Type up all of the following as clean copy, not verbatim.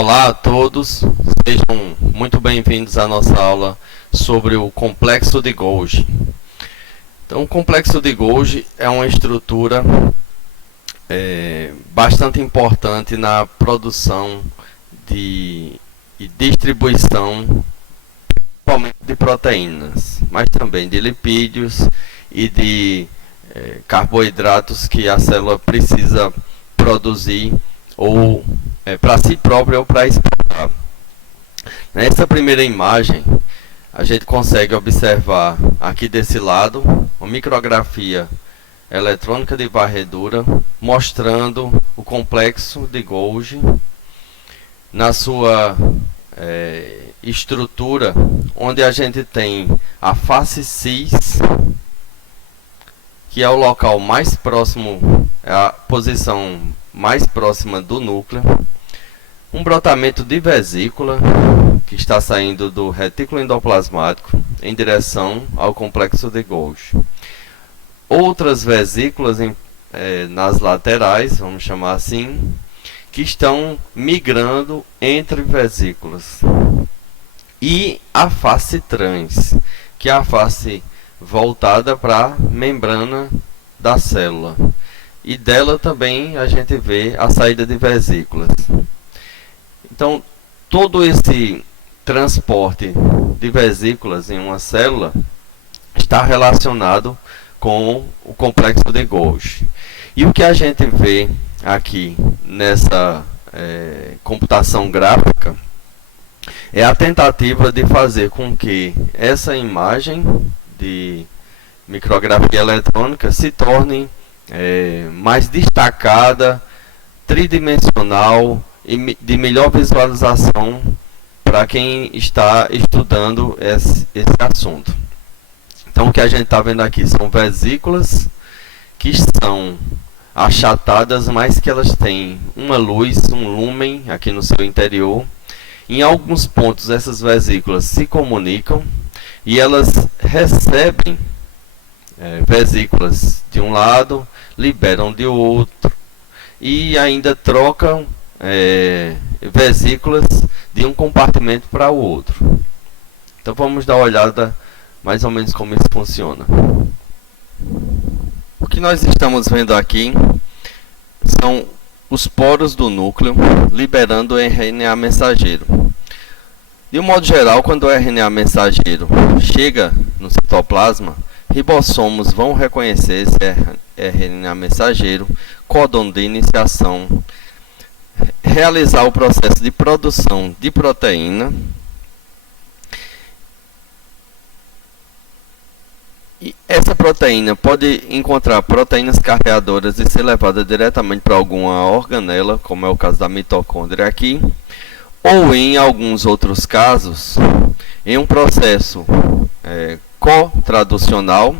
Olá a todos, sejam muito bem-vindos à nossa aula sobre o complexo de Golgi. Então, o complexo de Golgi é uma estrutura bastante importante na produção e distribuição de proteínas, mas também de lipídios e de carboidratos que a célula precisa produzir ou para si própria ou para exportar. Nessa primeira imagem, a gente consegue observar aqui desse lado uma micrografia eletrônica de varredura mostrando o complexo de Golgi na sua estrutura, onde a gente tem a face cis, que é o local mais próximo, é a posição mais próxima do núcleo, um brotamento de vesícula que está saindo do retículo endoplasmático em direção ao complexo de Golgi. Outras vesículas nas laterais, vamos chamar assim, que estão migrando entre vesículas. E a face trans, que é a face voltada para a membrana da célula. E dela também a gente vê a saída de vesículas. Então, todo esse transporte de vesículas em uma célula está relacionado com o complexo de Golgi. E o que a gente vê aqui nessa computação gráfica é a tentativa de fazer com que essa imagem de micrografia eletrônica se torne mais destacada, tridimensional e de melhor visualização para quem está estudando esse assunto. Então, o que a gente está vendo aqui são vesículas que são achatadas, mas que elas têm uma luz, um lúmen aqui no seu interior. Em alguns pontos essas vesículas se comunicam e elas recebem vesículas de um lado, liberam de outro e ainda trocam vesículas de um compartimento para o outro. Então vamos dar uma olhada mais ou menos como isso funciona. O que nós estamos vendo aqui são os poros do núcleo liberando o RNA mensageiro. De um modo geral, quando o RNA mensageiro chega no citoplasma, ribossomos vão reconhecer esse RNA mensageiro, códon de iniciação, realizar o processo de produção de proteína e essa proteína pode encontrar proteínas carreadoras e ser levada diretamente para alguma organela, como é o caso da mitocôndria aqui, ou em alguns outros casos, em um processo co-traducional,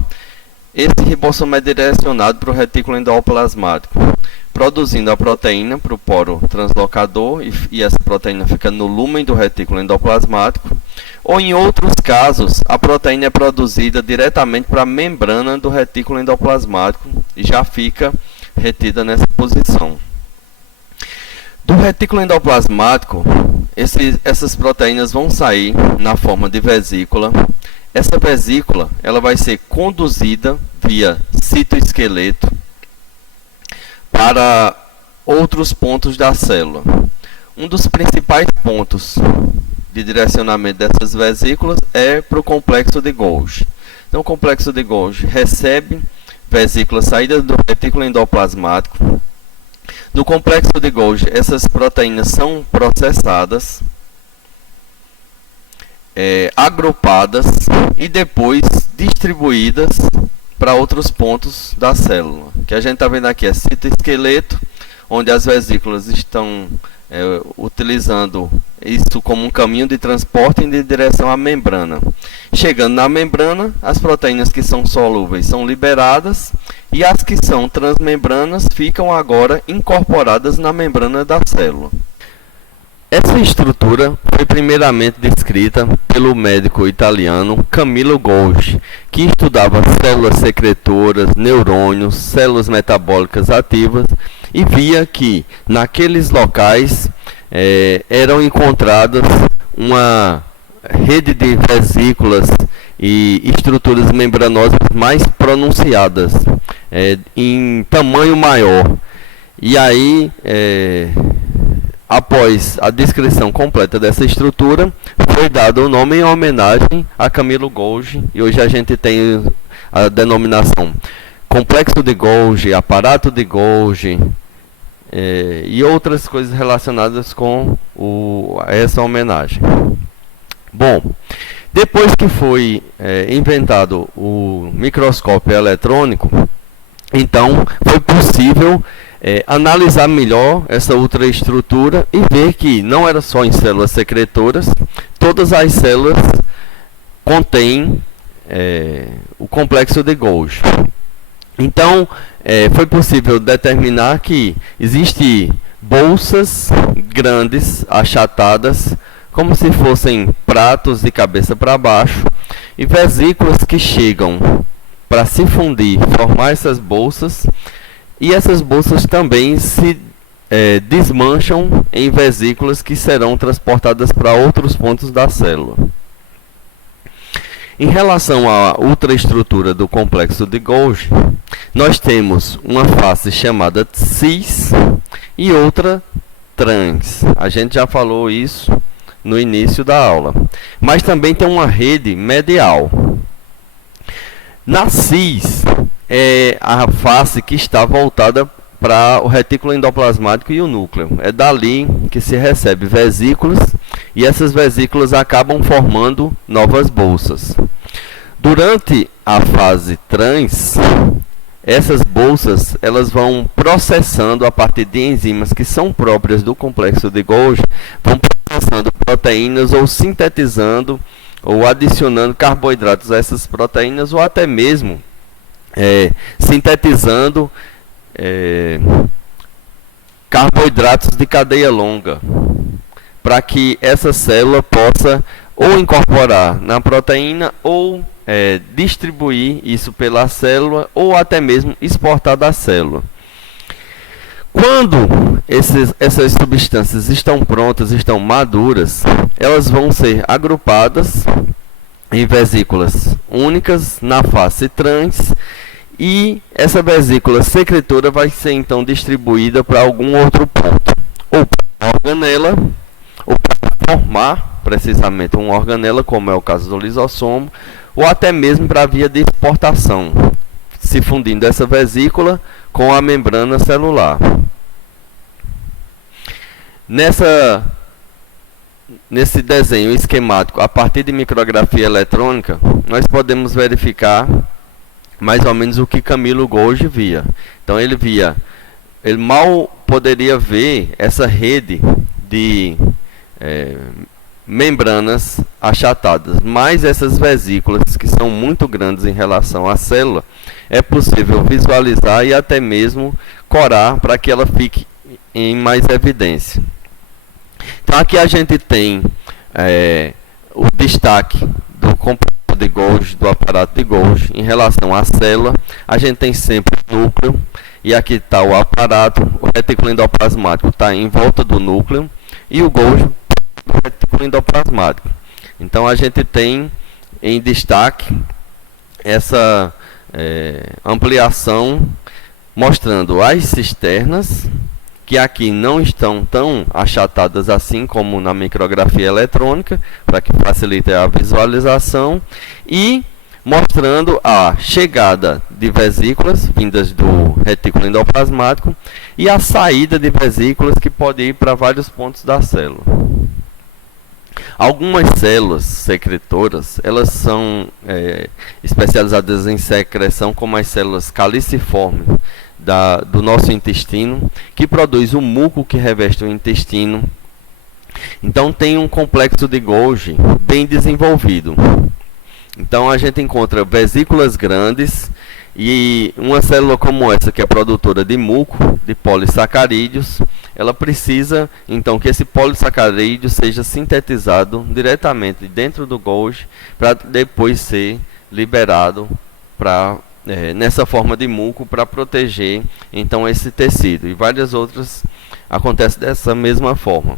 esse ribossomo é direcionado para o retículo endoplasmático, produzindo a proteína para o poro translocador e essa proteína fica no lúmen do retículo endoplasmático, ou em outros casos, a proteína é produzida diretamente para a membrana do retículo endoplasmático e já fica retida nessa posição. Do retículo endoplasmático, essas proteínas vão sair na forma de vesícula. Essa vesícula ela vai ser conduzida via citoesqueleto para outros pontos da célula. Um dos principais pontos de direcionamento dessas vesículas é para o complexo de Golgi. Então, o complexo de Golgi recebe vesículas saídas do retículo endoplasmático. No complexo de Golgi, essas proteínas são processadas, agrupadas e depois distribuídas para outros pontos da célula. O que a gente está vendo aqui é citoesqueleto, onde as vesículas estão utilizando isso como um caminho de transporte em direção à membrana. Chegando na membrana, as proteínas que são solúveis são liberadas e as que são transmembranas ficam agora incorporadas na membrana da célula. Essa estrutura foi primeiramente descrita pelo médico italiano Camillo Golgi, que estudava células secretoras, neurônios, células metabólicas ativas e via que naqueles locais eram encontradas uma rede de vesículas e estruturas membranosas mais pronunciadas, em tamanho maior. E aí, após a descrição completa dessa estrutura, foi dado o nome em homenagem a Camilo Golgi, e hoje a gente tem a denominação complexo de Golgi, aparato de Golgi, e outras coisas relacionadas com essa homenagem. Bom, depois que foi inventado o microscópio eletrônico, então foi possível analisar melhor essa ultraestrutura e ver que não era só em células secretoras, todas as células contêm o complexo de Golgi. Então, foi possível determinar que existem bolsas grandes, achatadas, como se fossem pratos de cabeça para baixo, e vesículas que chegam para se fundir, formar essas bolsas, e essas bolsas também se desmancham em vesículas que serão transportadas para outros pontos da célula. Em relação à ultraestrutura do complexo de Golgi, nós temos uma face chamada cis e outra trans. A gente já falou isso no início da aula. Mas também tem uma rede medial. Na cis é a face que está voltada para o retículo endoplasmático e o núcleo. É dali que se recebe vesículas e essas vesículas acabam formando novas bolsas. Durante a fase trans, essas bolsas elas vão processando a partir de enzimas que são próprias do complexo de Golgi, vão processando proteínas ou sintetizando ou adicionando carboidratos a essas proteínas ou até mesmo sintetizando carboidratos de cadeia longa, para que essa célula possa ou incorporar na proteína ou distribuir isso pela célula ou até mesmo exportar da célula. Quando essas substâncias estão prontas, estão maduras, elas vão ser agrupadas em vesículas únicas na face trans, e essa vesícula secretora vai ser então distribuída para algum outro ponto, ou para uma organela, ou para formar precisamente uma organela, como é o caso do lisossomo, ou até mesmo para a via de exportação, se fundindo essa vesícula com a membrana celular. Nesse desenho esquemático, a partir de micrografia eletrônica, nós podemos verificar mais ou menos o que Camilo Golgi via. Então ele mal poderia ver essa rede de membranas achatadas, mas essas vesículas, que são muito grandes em relação à célula, é possível visualizar e até mesmo corar para que ela fique em mais evidência. Então aqui a gente tem o destaque do complexo de Golgi, do aparato de Golgi. Em relação à célula, a gente tem sempre o núcleo, e aqui está o aparato, o retículo endoplasmático está em volta do núcleo, e o Golgi do retículo endoplasmático. Então a gente tem em destaque essa ampliação, mostrando as cisternas, que aqui não estão tão achatadas assim como na micrografia eletrônica, para que facilite a visualização, e mostrando a chegada de vesículas vindas do retículo endoplasmático e a saída de vesículas que pode ir para vários pontos da célula. Algumas células secretoras, elas são especializadas em secreção, como as células caliciformes do nosso intestino, que produz o muco que reveste o intestino. Então tem um complexo de Golgi bem desenvolvido. Então a gente encontra vesículas grandes, e uma célula como essa, que é produtora de muco, de polissacarídeos, ela precisa então que esse polissacarídeo seja sintetizado diretamente dentro do Golgi, para depois ser liberado nessa forma de muco, para proteger então esse tecido. E várias outras acontecem dessa mesma forma.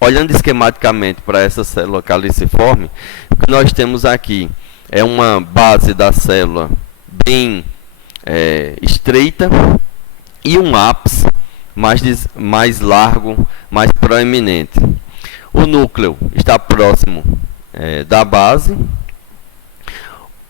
Olhando esquematicamente para essa célula caliciforme, o que nós temos aqui é uma base da célula bem estreita e um ápice mais largo, mais proeminente. O núcleo está próximo da base,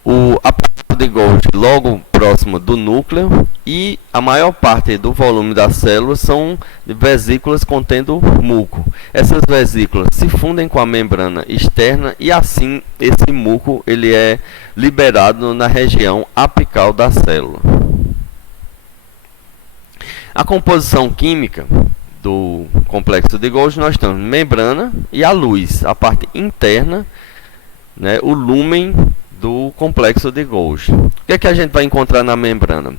o aparato de Golgi logo próximo do núcleo, e a maior parte do volume das células são vesículas contendo muco. Essas vesículas se fundem com a membrana externa e assim esse muco ele é liberado na região apical da célula. A composição química do complexo de Golgi, nós temos membrana e a luz, a parte interna, né, o lúmen do complexo de Golgi. O que é que a gente vai encontrar na membrana?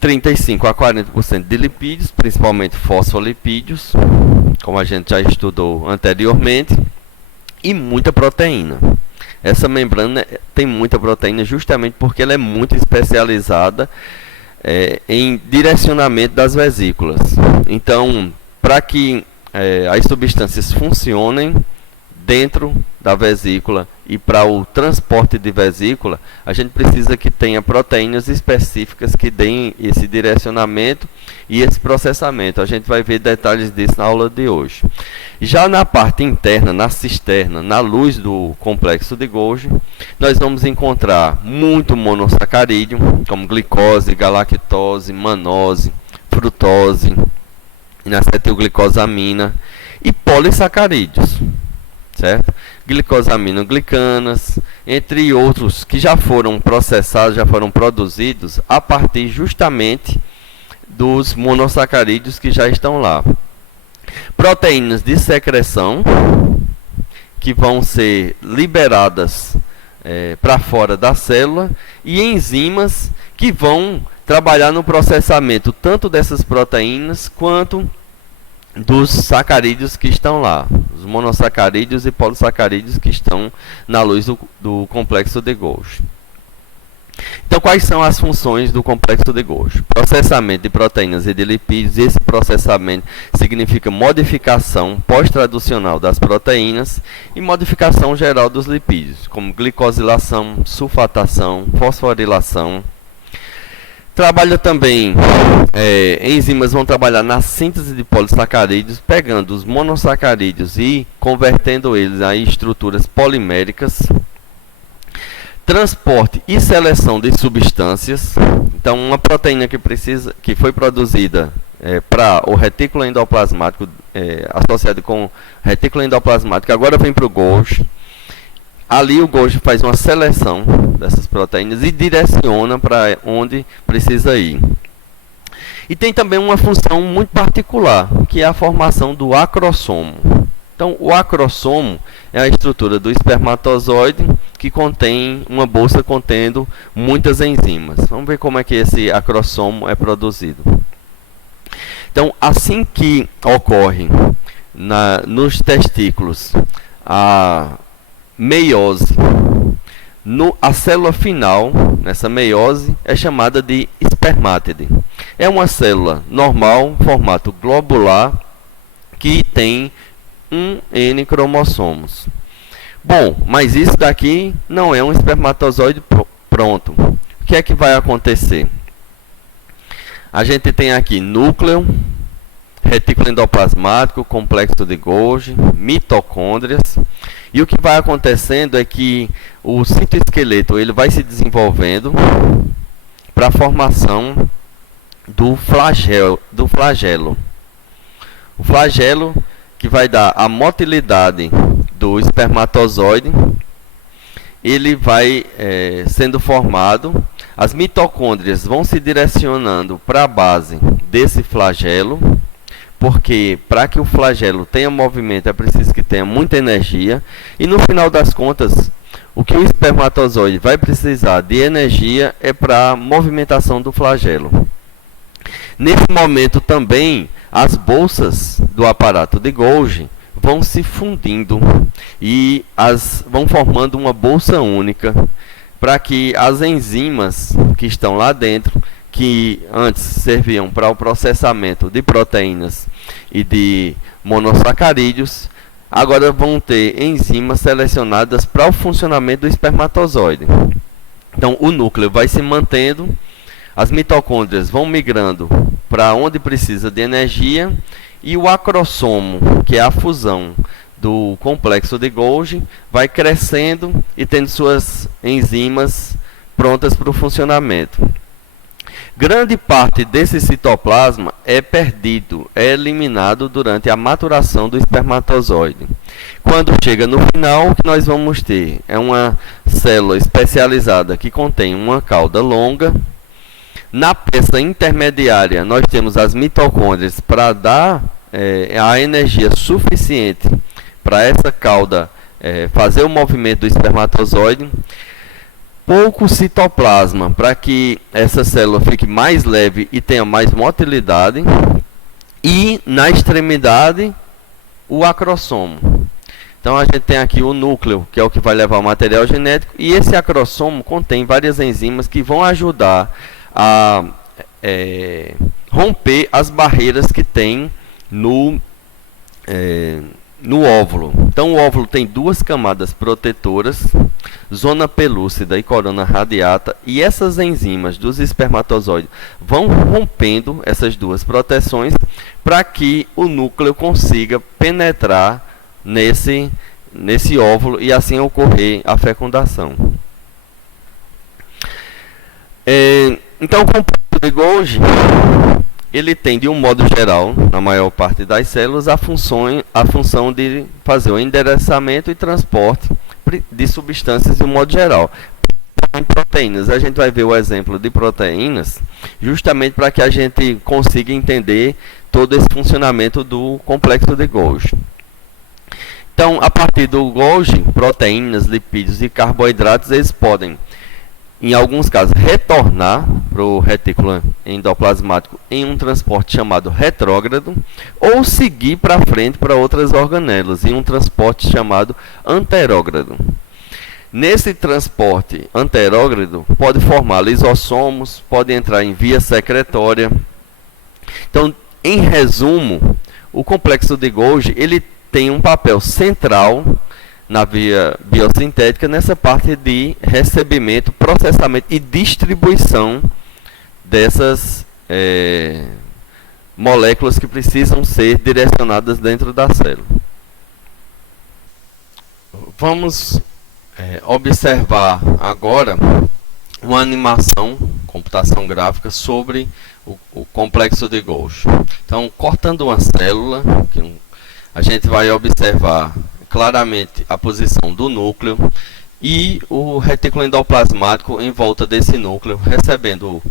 35 a 40% de lipídios, principalmente fosfolipídios, como a gente já estudou anteriormente, e muita proteína. Essa membrana tem muita proteína justamente porque ela é muito especializada em direcionamento das vesículas. Então, para que as substâncias funcionem dentro da vesícula e para o transporte de vesícula, a gente precisa que tenha proteínas específicas que deem esse direcionamento e esse processamento. A gente vai ver detalhes disso na aula de hoje. Já na parte interna, na cisterna, na luz do complexo de Golgi, nós vamos encontrar muito monossacarídeo, como glicose, galactose, manose, frutose, inacetilglicosamina e polissacarídeos, certo? Glicosaminoglicanas, entre outros que já foram processados, já foram produzidos a partir justamente dos monossacarídeos que já estão lá. Proteínas de secreção que vão ser liberadas para fora da célula e enzimas que vão trabalhar no processamento tanto dessas proteínas quanto dos sacarídeos que estão lá, os monossacarídeos e polissacarídeos que estão na luz do complexo de Golgi. Então, quais são as funções do complexo de Golgi? Processamento de proteínas e de lipídios. Esse processamento significa modificação pós-traducional das proteínas e modificação geral dos lipídios, como glicosilação, sulfatação, fosforilação. Trabalha também, enzimas vão trabalhar na síntese de polissacarídeos, pegando os monossacarídeos e convertendo eles em estruturas poliméricas. Transporte e seleção de substâncias. Então, uma proteína que foi produzida para o retículo endoplasmático, associado com retículo endoplasmático, agora vem para o Golgi. Ali o Golgi faz uma seleção dessas proteínas e direciona para onde precisa ir. E tem também uma função muito particular, que é a formação do acrossomo. Então, o acrossomo é a estrutura do espermatozoide que contém uma bolsa contendo muitas enzimas. Vamos ver como é que esse acrossomo é produzido. Então, assim que ocorre nos testículos a meiose, a célula final nessa meiose é chamada de espermátide. É uma célula normal, formato globular, que tem 1N cromossomos. Bom, mas isso daqui não é um espermatozoide pronto. O que é que vai acontecer? A gente tem aqui núcleo, retículo endoplasmático, complexo de Golgi, mitocôndrias. E o que vai acontecendo é que o citoesqueleto ele vai se desenvolvendo para a formação do flagelo. O flagelo que vai dar a motilidade do espermatozoide, ele vai sendo formado. As mitocôndrias vão se direcionando para a base desse flagelo, porque para que o flagelo tenha movimento é preciso que tenha muita energia, e no final das contas, o que o espermatozoide vai precisar de energia é para a movimentação do flagelo. Nesse momento também, as bolsas do aparato de Golgi vão se fundindo e vão formando uma bolsa única, para que as enzimas que estão lá dentro, que antes serviam para o processamento de proteínas e de monossacarídeos, agora vão ter enzimas selecionadas para o funcionamento do espermatozoide. Então, o núcleo vai se mantendo, as mitocôndrias vão migrando para onde precisa de energia, e o acrossomo, que é a fusão do complexo de Golgi, vai crescendo e tendo suas enzimas prontas para o funcionamento. Grande parte desse citoplasma é perdido, é eliminado durante a maturação do espermatozoide. Quando chega no final, o que nós vamos ter é uma célula especializada que contém uma cauda longa. Na peça intermediária, nós temos as mitocôndrias para dar a energia suficiente para essa cauda fazer o movimento do espermatozoide. Pouco citoplasma para que essa célula fique mais leve e tenha mais motilidade. E na extremidade, o acrossomo. Então a gente tem aqui o núcleo, que é o que vai levar o material genético, e esse acrossomo contém várias enzimas que vão ajudar a romper as barreiras que tem no óvulo. Então o óvulo tem duas camadas protetoras, zona pelúcida e corona radiata, e essas enzimas dos espermatozoides vão rompendo essas duas proteções para que o núcleo consiga penetrar nesse óvulo e assim ocorrer a fecundação. Então o complexo de Golgi, ele tem, de um modo geral, na maior parte das células, a função de fazer o endereçamento e transporte de substâncias de um modo geral. Em proteínas, a gente vai ver o exemplo de proteínas, justamente para que a gente consiga entender todo esse funcionamento do complexo de Golgi. Então, a partir do Golgi, proteínas, lipídios e carboidratos, eles podem, em alguns casos, retornar para o retículo endoplasmático em um transporte chamado retrógrado, ou seguir para frente para outras organelas em um transporte chamado anterógrado. Nesse transporte anterógrado, pode formar lisossomos, pode entrar em via secretória. Então, em resumo, o complexo de Golgi, ele tem um papel central na via biosintética, nessa parte de recebimento, processamento e distribuição dessas moléculas que precisam ser direcionadas dentro da célula. Vamos observar agora uma animação, computação gráfica, sobre o complexo de Golgi. Então, cortando uma célula, a gente vai observar claramente a posição do núcleo e o retículo endoplasmático em volta desse núcleo, recebendo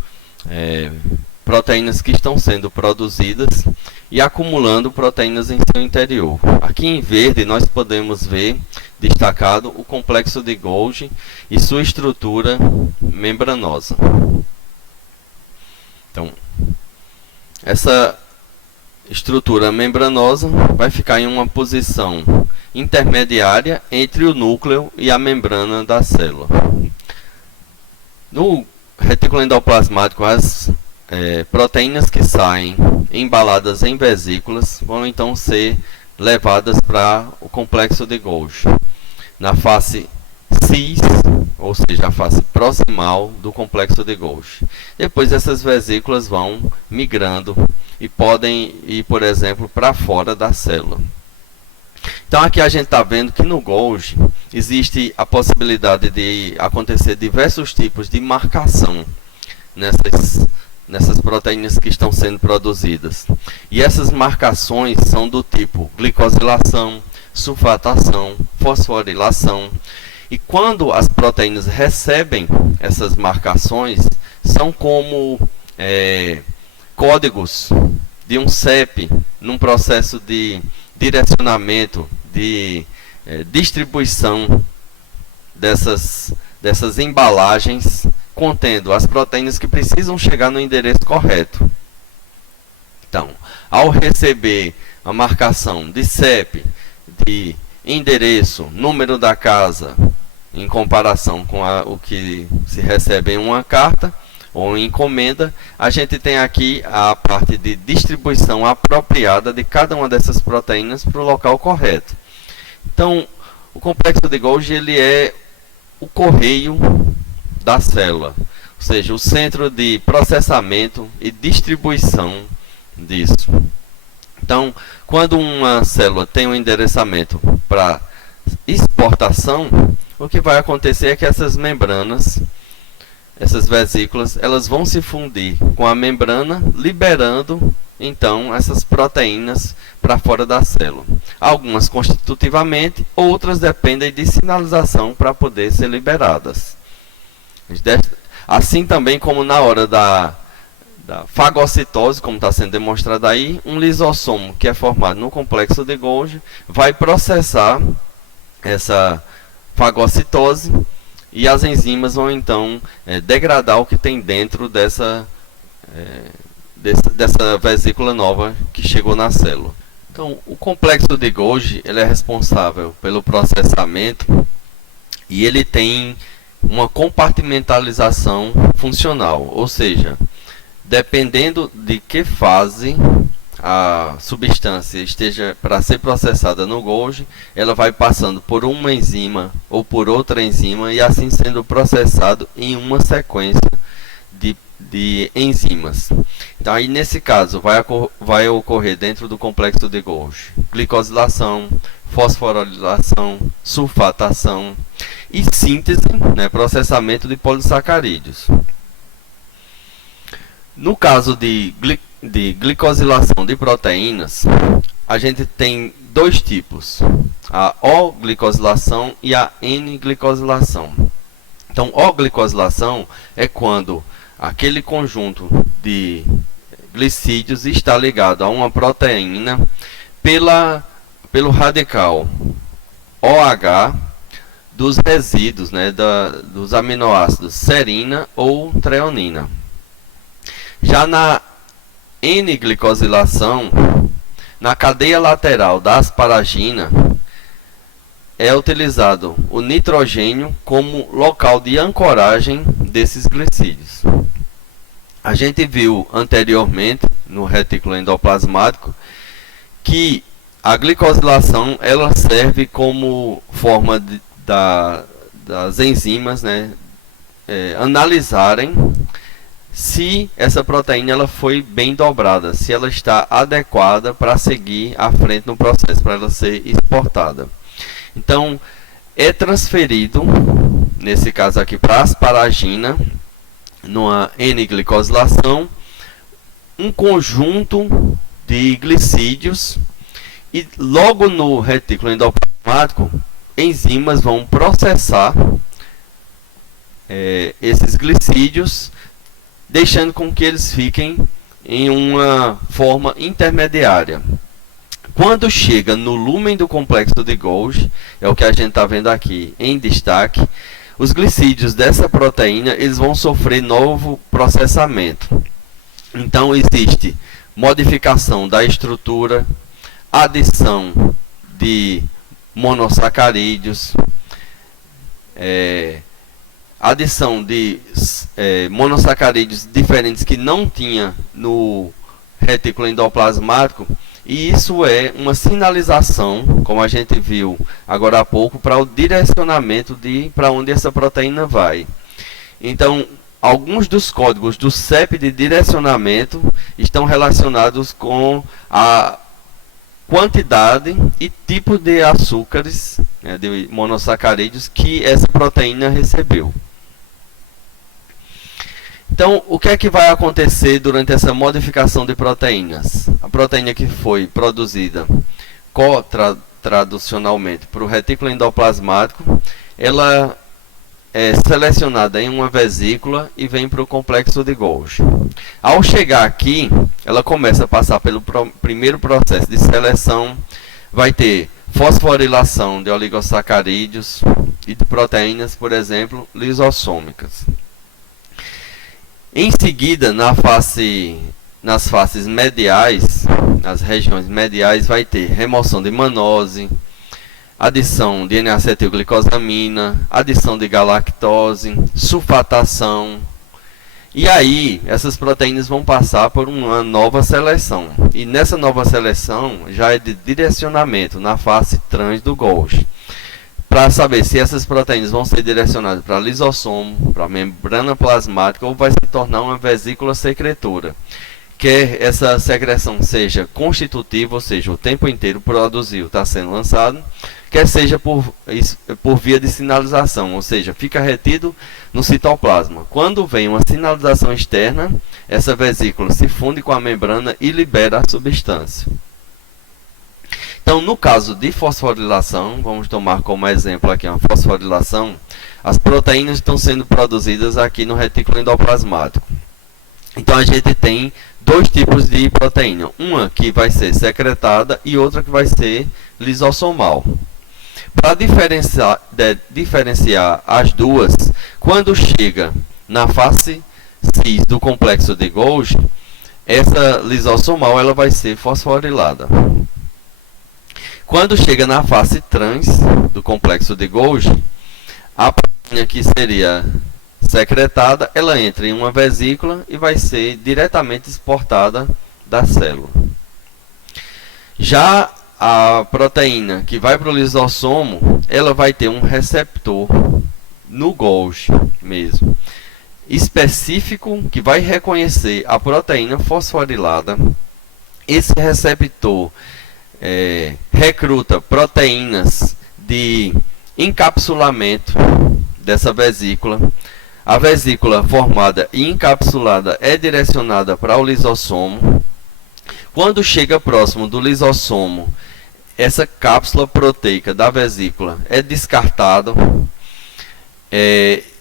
proteínas que estão sendo produzidas e acumulando proteínas em seu interior. Aqui em verde nós podemos ver destacado o complexo de Golgi e sua estrutura membranosa. Então, essa estrutura membranosa vai ficar em uma posição intermediária entre o núcleo e a membrana da célula. No retículo endoplasmático, as proteínas que saem embaladas em vesículas vão então ser levadas para o complexo de Golgi, na face cis, ou seja, a face proximal do complexo de Golgi. Depois essas vesículas vão migrando e podem ir, por exemplo, para fora da célula. Então aqui a gente está vendo que no Golgi existe a possibilidade de acontecer diversos tipos de marcação nessas proteínas que estão sendo produzidas. E essas marcações são do tipo glicosilação, sulfatação, fosforilação. E quando as proteínas recebem essas marcações, são como códigos de um CEP num processo de direcionamento, de distribuição dessas embalagens contendo as proteínas que precisam chegar no endereço correto. Então, ao receber a marcação de CEP, de endereço, número da casa, em comparação com o que se recebe em uma carta, ou encomenda, a gente tem aqui a parte de distribuição apropriada de cada uma dessas proteínas para o local correto. Então, o complexo de Golgi ele é o correio da célula, ou seja, o centro de processamento e distribuição disso. Então, quando uma célula tem um endereçamento para exportação, o que vai acontecer é que essas membranas, essas vesículas, elas vão se fundir com a membrana, liberando então essas proteínas para fora da célula. Algumas constitutivamente, outras dependem de sinalização para poder ser liberadas. Assim também como na hora da fagocitose, como está sendo demonstrado aí, um lisossomo que é formado no complexo de Golgi vai processar essa fagocitose e as enzimas vão então degradar o que tem dentro dessa vesícula nova que chegou na célula. Então, o complexo de Golgi ele é responsável pelo processamento e ele tem uma compartimentalização funcional, ou seja, dependendo de que fase a substância esteja para ser processada no Golgi, ela vai passando por uma enzima ou por outra enzima e assim sendo processado em uma sequência de enzimas. Então aí nesse caso vai ocorrer dentro do complexo de Golgi glicosilação, fosforilação, sulfatação e síntese, processamento de polissacarídeos. No caso de glicosilação de proteínas, a gente tem dois tipos, a O-glicosilação e a N-glicosilação. Então, O-glicosilação é quando aquele conjunto de glicídios está ligado a uma proteína pelo radical OH dos resíduos, dos aminoácidos serina ou treonina. Já na N-glicosilação, na cadeia lateral da asparagina, é utilizado o nitrogênio como local de ancoragem desses glicídios. A gente viu anteriormente, no retículo endoplasmático, que a glicosilação ela serve como forma das enzimas analisarem se essa proteína ela foi bem dobrada, se ela está adequada para seguir à frente no processo, para ela ser exportada. Então, é transferido, nesse caso aqui, para a asparagina, numa N-glicosilação, um conjunto de glicídios e logo no retículo endoplasmático, enzimas vão processar esses glicídios, deixando com que eles fiquem em uma forma intermediária. Quando chega no lúmen do complexo de Golgi, é o que a gente está vendo aqui em destaque, os glicídios dessa proteína eles vão sofrer novo processamento. Então existe modificação da estrutura, adição de monossacarídeos, adição de monossacarídeos diferentes que não tinha no retículo endoplasmático, e isso é uma sinalização, como a gente viu agora há pouco, para o direcionamento para onde essa proteína vai. Então, alguns dos códigos do CEP de direcionamento estão relacionados com a quantidade e tipo de açúcares, de monossacarídeos que essa proteína recebeu. Então, o que é que vai acontecer durante essa modificação de proteínas? A proteína que foi produzida co-traducionalmente para o retículo endoplasmático, ela é selecionada em uma vesícula e vem para o complexo de Golgi. Ao chegar aqui, ela começa a passar pelo primeiro processo de seleção, vai ter fosforilação de oligosacarídeos e de proteínas, por exemplo, lisossômicas. Em seguida, nas faces mediais, nas regiões mediais, vai ter remoção de manose, adição de N-acetilglicosamina, adição de galactose, sulfatação E aí, essas proteínas vão passar por uma nova seleção. E nessa nova seleção já é de direcionamento na face trans do Golgi, para saber se essas proteínas vão ser direcionadas para lisossomo, para membrana plasmática ou vai se tornar uma vesícula secretora. Quer essa secreção seja constitutiva, ou seja, o tempo inteiro produziu, está sendo lançado, quer seja por via de sinalização, ou seja, fica retido no citoplasma. Quando vem uma sinalização externa, essa vesícula se funde com a membrana e libera a substância. Então, no caso de fosforilação, vamos tomar como exemplo aqui uma fosforilação, as proteínas estão sendo produzidas aqui no retículo endoplasmático. Então, a gente tem dois tipos de proteína, uma que vai ser secretada e outra que vai ser lisossomal. Para diferenciar as duas, quando chega na face cis do complexo de Golgi, essa lisossomal ela vai ser fosforilada. Quando chega na face trans do complexo de Golgi, a proteína que seria secretada, ela entra em uma vesícula e vai ser diretamente exportada da célula. Já a proteína que vai para o lisossomo, ela vai ter um receptor no Golgi mesmo, específico, que vai reconhecer a proteína fosforilada. Esse receptor recruta proteínas de encapsulamento dessa vesícula. A vesícula formada e encapsulada é direcionada para o lisossomo. Quando chega próximo do lisossomo, essa cápsula proteica da vesícula é descartada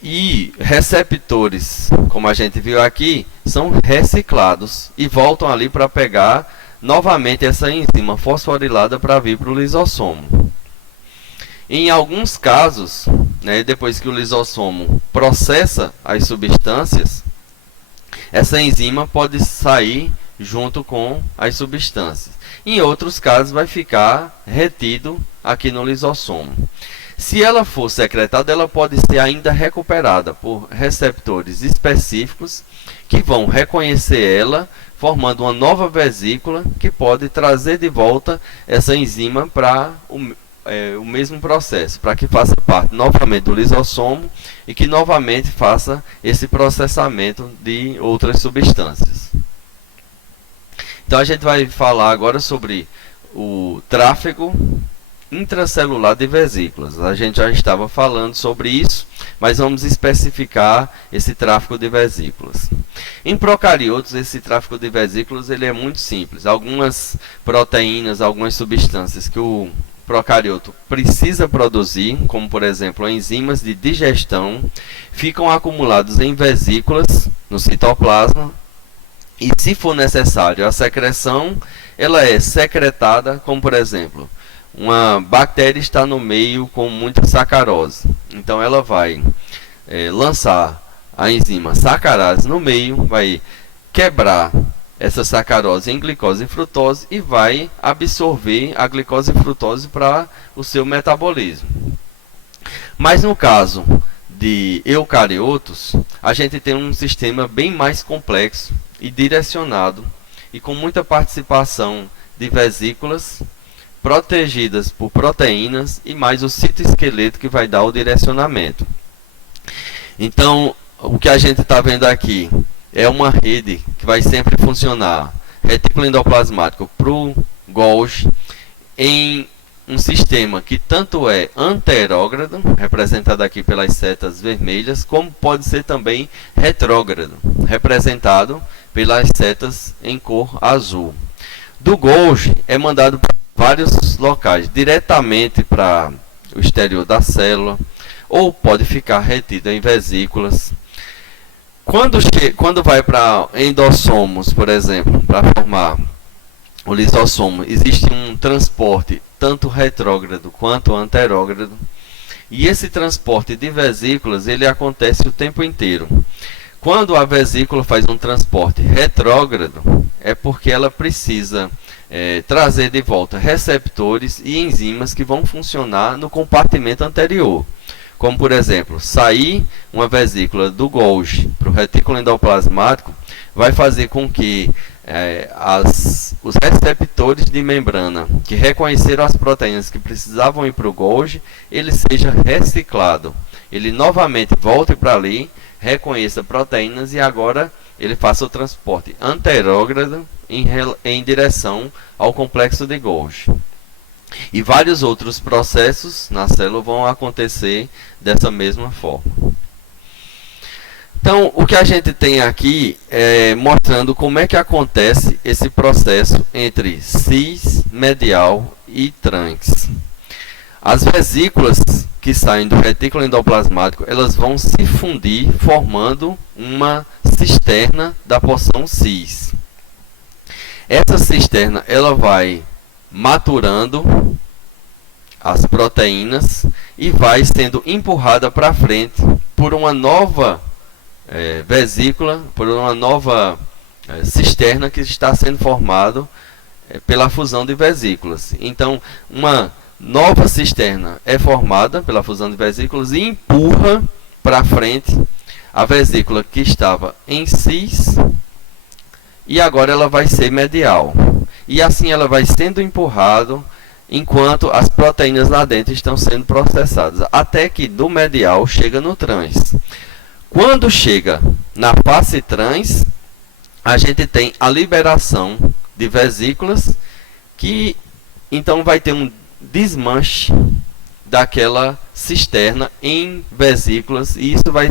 e receptores, como a gente viu aqui, são reciclados e voltam ali para pegar novamente essa enzima fosforilada para vir para o lisossomo. Em alguns casos, depois que o lisossomo processa as substâncias, essa enzima pode sair junto com as substâncias. Em outros casos, vai ficar retido aqui no lisossomo. Se ela for secretada, ela pode ser ainda recuperada por receptores específicos que vão reconhecer ela, formando uma nova vesícula que pode trazer de volta essa enzima para o mesmo processo, para que faça parte novamente do lisossomo e que novamente faça esse processamento de outras substâncias. Então a gente vai falar agora sobre o tráfego intracelular de vesículas. A gente já estava falando sobre isso, mas vamos especificar esse tráfego de vesículas. Em procariotos, esse tráfego de vesículas ele é muito simples. Algumas proteínas, algumas substâncias que o procarioto precisa produzir, como por exemplo enzimas de digestão, ficam acumulados em vesículas no citoplasma e, se for necessário a secreção, ela é secretada, como por exemplo, uma bactéria está no meio com muita sacarose, então ela vai lançar a enzima sacarase no meio, vai quebrar essa sacarose em glicose e frutose e vai absorver a glicose e frutose para o seu metabolismo. Mas no caso de eucariotos, a gente tem um sistema bem mais complexo e direcionado e com muita participação de vesículas protegidas por proteínas e mais o citoesqueleto que vai dar o direcionamento. Então, o que a gente está vendo aqui é uma rede que vai sempre funcionar, retículo endoplasmático para o Golgi, em um sistema que tanto é anterógrado, representado aqui pelas setas vermelhas, como pode ser também retrógrado, representado pelas setas em cor azul. Do Golgi é mandado para vários locais, diretamente para o exterior da célula, ou pode ficar retido em vesículas. Quando vai para endossomos, por exemplo, para formar o lisossomo, existe um transporte tanto retrógrado quanto anterógrado. E esse transporte de vesículas ele acontece o tempo inteiro. Quando a vesícula faz um transporte retrógrado, é porque ela precisa trazer de volta receptores e enzimas que vão funcionar no compartimento anterior. como por exemplo, sair uma vesícula do Golgi para o retículo endoplasmático, vai fazer com que os receptores de membrana que reconheceram as proteínas que precisavam ir para o Golgi, ele seja reciclado. Ele novamente volte para ali, reconheça proteínas e agora ele faça o transporte anterógrado em direção ao complexo de Golgi. E vários outros processos na célula vão acontecer dessa mesma forma. Então, o que a gente tem aqui é mostrando como é que acontece esse processo entre cis, medial e trans. As vesículas que saem do retículo endoplasmático, elas vão se fundir formando uma cisterna da porção cis. Essa cisterna, ela vai maturando as proteínas e vai sendo empurrada para frente por uma nova vesícula, por uma nova cisterna que está sendo formada pela fusão de vesículas. Então, uma nova cisterna é formada pela fusão de vesículas e empurra para frente a vesícula que estava em cis e agora ela vai ser medial. E assim ela vai sendo empurrada enquanto as proteínas lá dentro estão sendo processadas, até que do medial chega no trans. Quando chega na face trans, a gente tem a liberação de vesículas, que então vai ter um desmanche daquela cisterna em vesículas, e isso vai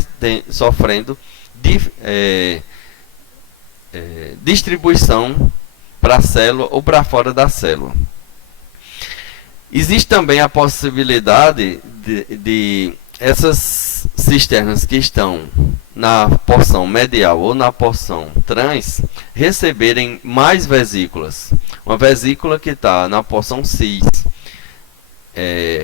sofrendo distribuição para a célula ou para fora da célula. Existe também a possibilidade de essas cisternas que estão na porção medial ou na porção trans receberem mais vesículas. Uma vesícula que está na porção cis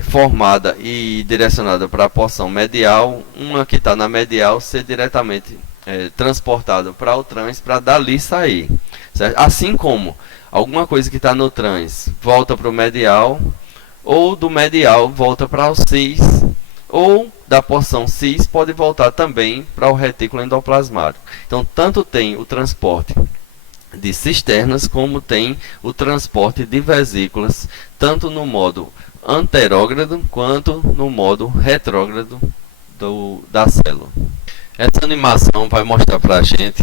formada e direcionada para a porção medial, uma que está na medial ser diretamente transportada para o trans para dali sair, certo? Assim como alguma coisa que está no trans volta para o medial, ou do medial volta para o cis, ou da porção cis pode voltar também para o retículo endoplasmático. Então, tanto tem o transporte de cisternas, como tem o transporte de vesículas, tanto no modo anterógrado quanto no modo retrógrado da célula. Essa animação vai mostrar para a gente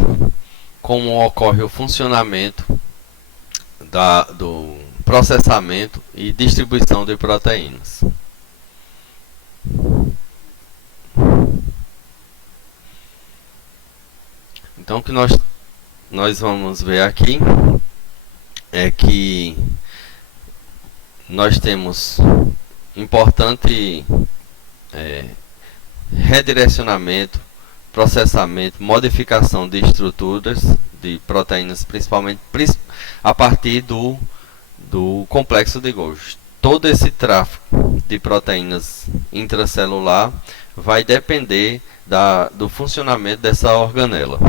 como ocorre o funcionamento do processamento e distribuição de proteínas. Então, o que nós vamos ver aqui é que nós temos importante redirecionamento, processamento, modificação de estruturas de proteínas, principalmente a partir do complexo de Golgi. Todo esse tráfego de proteínas intracelular vai depender do funcionamento dessa organela.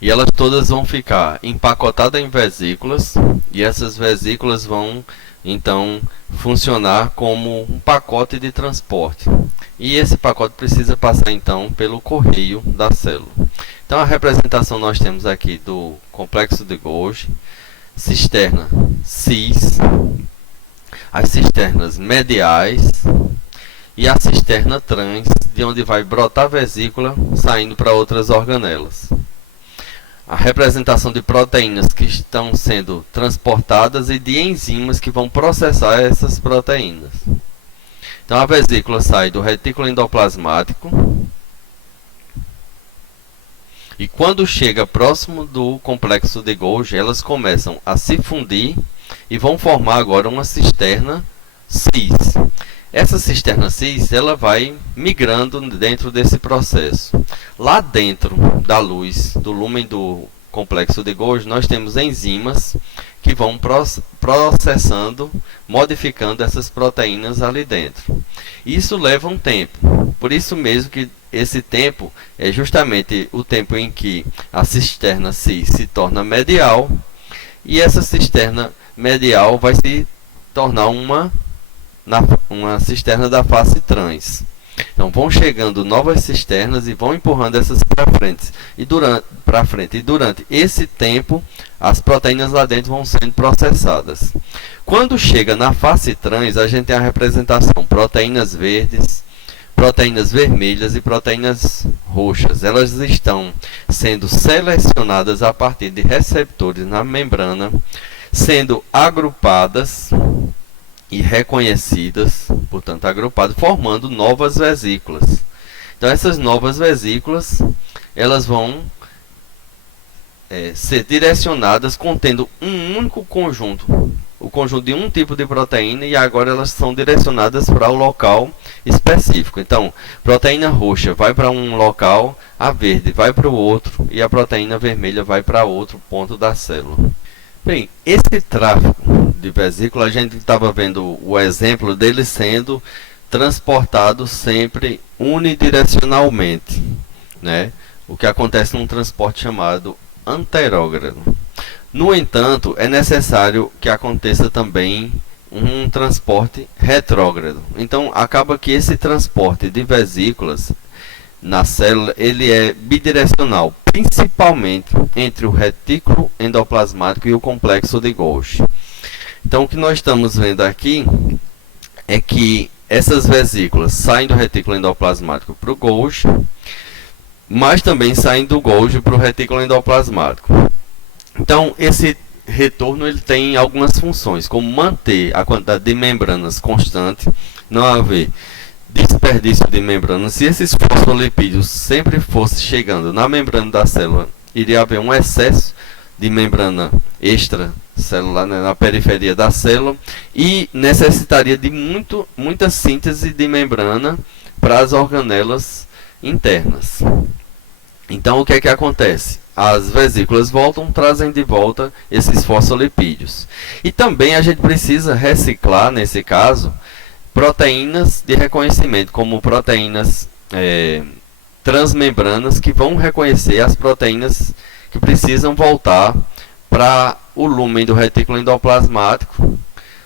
E elas todas vão ficar empacotadas em vesículas, e essas vesículas vão então funcionar como um pacote de transporte. E esse pacote precisa passar então pelo correio da célula. Então, a representação nós temos aqui do complexo de Golgi, cisterna cis, as cisternas mediais e a cisterna trans, de onde vai brotar a vesícula saindo para outras organelas. A representação de proteínas que estão sendo transportadas e de enzimas que vão processar essas proteínas. Então, a vesícula sai do retículo endoplasmático e quando chega próximo do complexo de Golgi, elas começam a se fundir e vão formar agora uma cisterna cis. Essa cisterna cis, ela vai migrando dentro desse processo. Lá dentro da luz, do lúmen do complexo de Golgi, nós temos enzimas que vão processando, modificando essas proteínas ali dentro. Isso leva um tempo. Por isso mesmo que esse tempo é justamente o tempo em que a cisterna cis se torna medial, e essa cisterna medial vai se tornar uma uma cisterna da face trans. Então vão chegando novas cisternas e vão empurrando essas para frente. E durante esse tempo, as proteínas lá dentro vão sendo processadas. Quando chega na face trans, a gente tem a representação proteínas verdes, proteínas vermelhas e proteínas roxas. Elas estão sendo selecionadas a partir de receptores na membrana, sendo agrupadas e reconhecidas, portanto agrupadas, formando novas vesículas. Então essas novas vesículas, elas vão ser direcionadas contendo um único conjunto, o conjunto de um tipo de proteína, e agora elas são direcionadas para o local específico. Então, proteína roxa vai para um local, a verde vai para o outro e a proteína vermelha vai para outro ponto da célula. Bem, esse tráfego de vesícula, a gente estava vendo o exemplo dele sendo transportado sempre unidirecionalmente, né? O que acontece num transporte chamado anterógrado. No entanto, é necessário que aconteça também um transporte retrógrado. Então, acaba que esse transporte de vesículas na célula, ele é bidirecional, principalmente entre o retículo endoplasmático e o complexo de Golgi. Então, o que nós estamos vendo aqui é que essas vesículas saem do retículo endoplasmático para o Golgi, mas também saem do Golgi para o retículo endoplasmático. Então, esse retorno ele tem algumas funções, como manter a quantidade de membranas constante, não haver desperdício de membranas. Se esses fosfolipídios sempre fossem chegando na membrana da célula, iria haver um excesso de membrana extracelular, né, na periferia da célula, e necessitaria de muita síntese de membrana para as organelas internas. Então, o que é que acontece? As vesículas voltam, trazem de volta esses fosfolipídios. E também a gente precisa reciclar, nesse caso, proteínas de reconhecimento, como proteínas transmembranas, que vão reconhecer as proteínas que precisam voltar para o lúmen do retículo endoplasmático,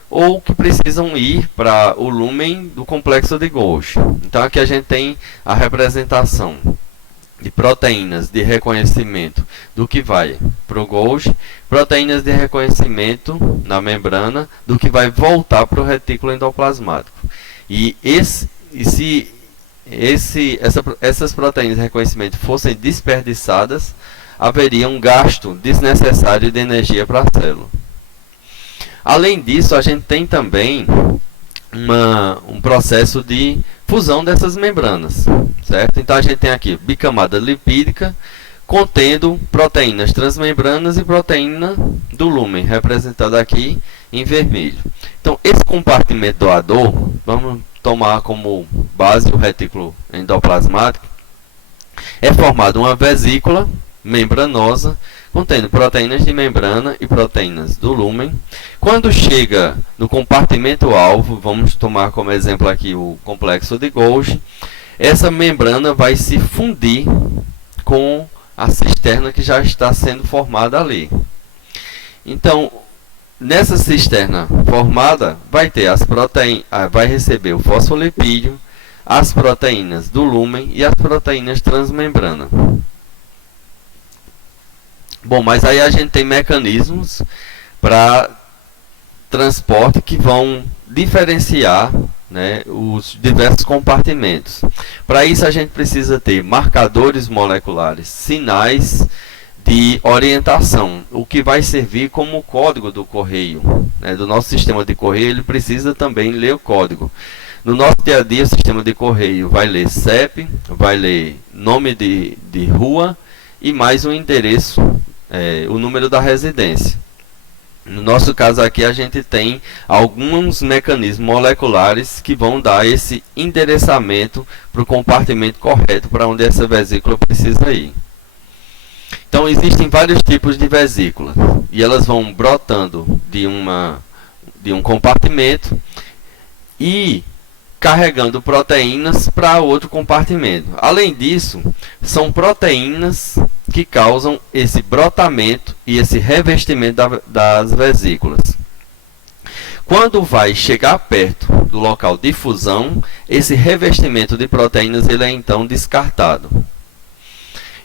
ou que precisam ir para o lúmen do complexo de Golgi. Então aqui a gente tem a representação de proteínas de reconhecimento do que vai para o Golgi, proteínas de reconhecimento na membrana do que vai voltar para o retículo endoplasmático. E se essas proteínas de reconhecimento fossem desperdiçadas, haveria um gasto desnecessário de energia para a célula. Além disso, a gente tem também um processo de fusão dessas membranas, certo? Então a gente tem aqui bicamada lipídica contendo proteínas transmembranas e proteína do lúmen, representada aqui em vermelho. Então esse compartimento doador, vamos tomar como base o retículo endoplasmático, é formado uma vesícula membranosa contendo proteínas de membrana e proteínas do lúmen. Quando chega no compartimento alvo, vamos tomar como exemplo aqui o complexo de Golgi, essa membrana vai se fundir com a cisterna que já está sendo formada ali. Então, nessa cisterna formada, vai ter as proteínas, vai receber o fosfolipídio, as proteínas do lúmen e as proteínas transmembrana. Bom, mas aí a gente tem mecanismos para transporte que vão diferenciar, né, os diversos compartimentos. Para isso a gente precisa ter marcadores moleculares, sinais de orientação, o que vai servir como código do correio, né, do nosso sistema de correio. Ele precisa também ler o código. No nosso dia a dia, o sistema de correio vai ler CEP, vai ler nome de rua e mais um endereço, o número da residência. No nosso caso aqui, a gente tem alguns mecanismos moleculares que vão dar esse endereçamento para o compartimento correto para onde essa vesícula precisa ir. Então, existem vários tipos de vesículas e elas vão brotando de um compartimento e carregando proteínas para outro compartimento. Além disso, são proteínas que causam esse brotamento e esse revestimento das vesículas. Quando vai chegar perto do local de fusão, esse revestimento de proteínas ele é então descartado.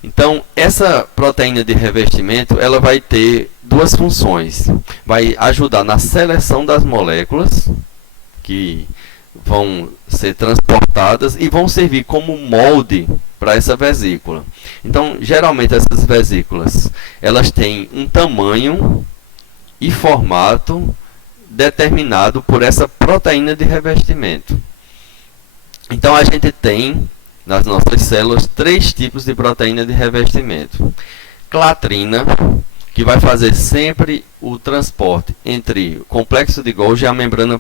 Então, essa proteína de revestimento ela vai ter duas funções. Vai ajudar na seleção das moléculas que vão ser transportadas e vão servir como molde para essa vesícula. Então, geralmente essas vesículas elas têm um tamanho e formato determinado por essa proteína de revestimento. Então, a gente tem nas nossas células 3 tipos de proteína de revestimento. Clatrina, que vai fazer sempre o transporte entre o complexo de Golgi e a membrana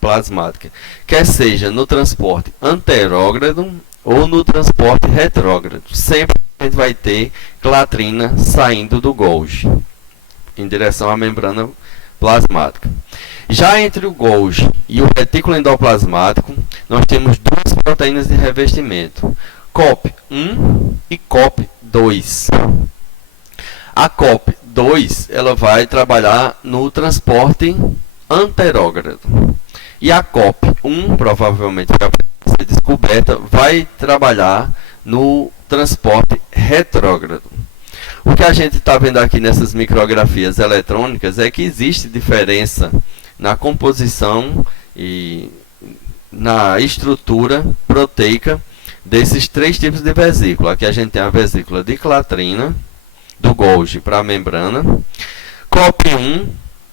plasmática, quer seja no transporte anterógrado ou no transporte retrógrado. Sempre a gente vai ter clatrina saindo do Golgi em direção à membrana plasmática. Já entre o Golgi e o retículo endoplasmático, nós temos duas proteínas de revestimento, COP1 e COP2. A COP2 ela vai trabalhar no transporte anterógrado. E a COP1, provavelmente vai ser descoberta, vai trabalhar no transporte retrógrado. O que a gente está vendo aqui nessas micrografias eletrônicas é que existe diferença na composição e na estrutura proteica desses 3 tipos de vesícula. Aqui a gente tem a vesícula de clatrina, do Golgi para a membrana, COP1,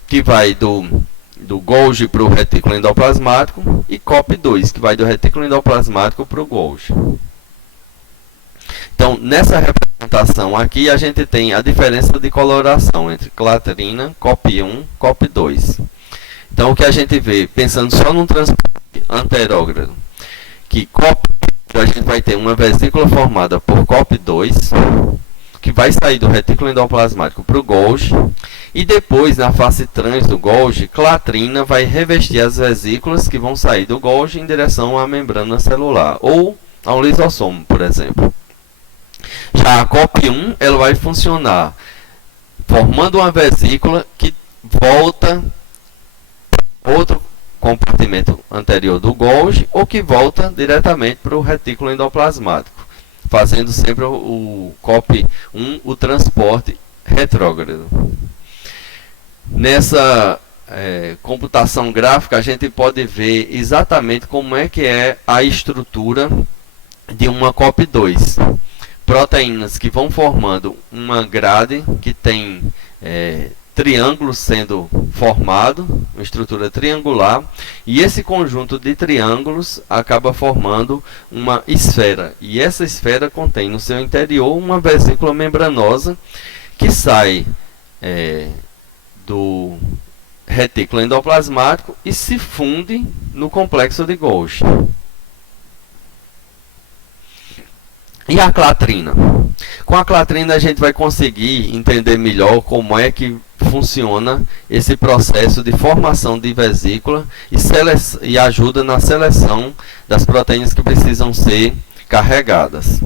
que vai do Golgi para o retículo endoplasmático, e COP2, que vai do retículo endoplasmático para o Golgi. Então, nessa representação aqui, a gente tem a diferença de coloração entre clatrina, COP1 e COP2. Então, o que a gente vê, pensando só num transporte anterógrado, que a gente vai ter uma vesícula formada por COP2, que vai sair do retículo endoplasmático para o Golgi, e depois, na face trans do Golgi, clatrina vai revestir as vesículas que vão sair do Golgi em direção à membrana celular, ou a um lisossomo, por exemplo. Já a COP1 ela vai funcionar formando uma vesícula que volta para outro compartimento anterior do Golgi ou que volta diretamente para o retículo endoplasmático, fazendo sempre o COP1 o transporte retrógrado. Nessa computação gráfica a gente pode ver exatamente como é que é a estrutura de uma COP2. Proteínas que vão formando uma grade que tem triângulos sendo formado, uma estrutura triangular, e esse conjunto de triângulos acaba formando uma esfera, e essa esfera contém no seu interior uma vesícula membranosa que sai do retículo endoplasmático e se funde no complexo de Golgi. E a clatrina? Com a clatrina a gente vai conseguir entender melhor como é que funciona esse processo de formação de vesícula e ajuda na seleção das proteínas que precisam ser carregadas.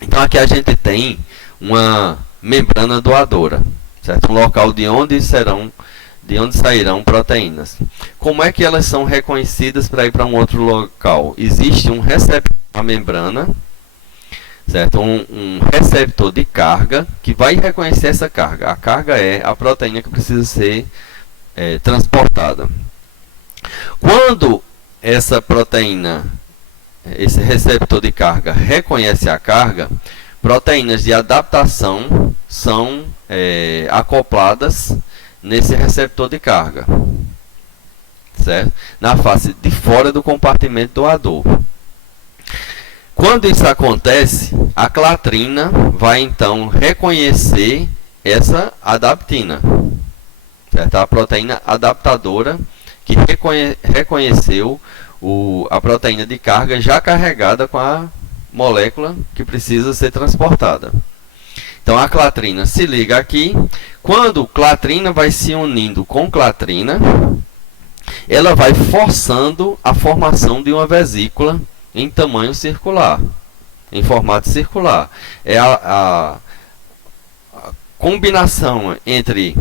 Então aqui a gente tem uma membrana doadora, certo? Um local de onde sairão proteínas. Como é que elas são reconhecidas para ir para um outro local? Existe um receptor na membrana, certo? Um receptor de carga que vai reconhecer essa carga. A carga é a proteína que precisa ser transportada. Quando essa proteína, esse receptor de carga reconhece a carga, proteínas de adaptação são acopladas nesse receptor de carga, certo? Na face de fora do compartimento doador. Quando isso acontece, a clatrina vai então reconhecer essa adaptina, certo? A proteína adaptadora que reconheceu a proteína de carga já carregada com a molécula que precisa ser transportada. Então a clatrina se liga aqui. Quando clatrina vai se unindo com clatrina, ela vai forçando a formação de uma vesícula em tamanho circular, em formato circular. É a combinação entre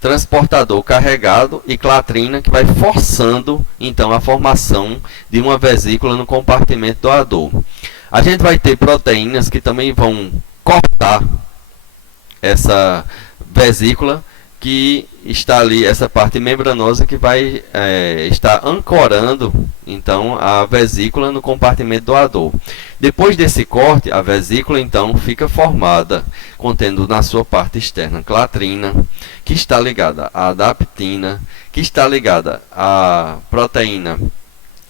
transportador carregado e clatrina, que vai forçando então a formação de uma vesícula no compartimento doador. A gente vai ter proteínas que também vão cortar essa vesícula, que está ali, essa parte membranosa que vai estar ancorando então a vesícula no compartimento doador. Depois desse corte, a vesícula então fica formada, contendo na sua parte externa clatrina, que está ligada à adaptina, que está ligada à proteína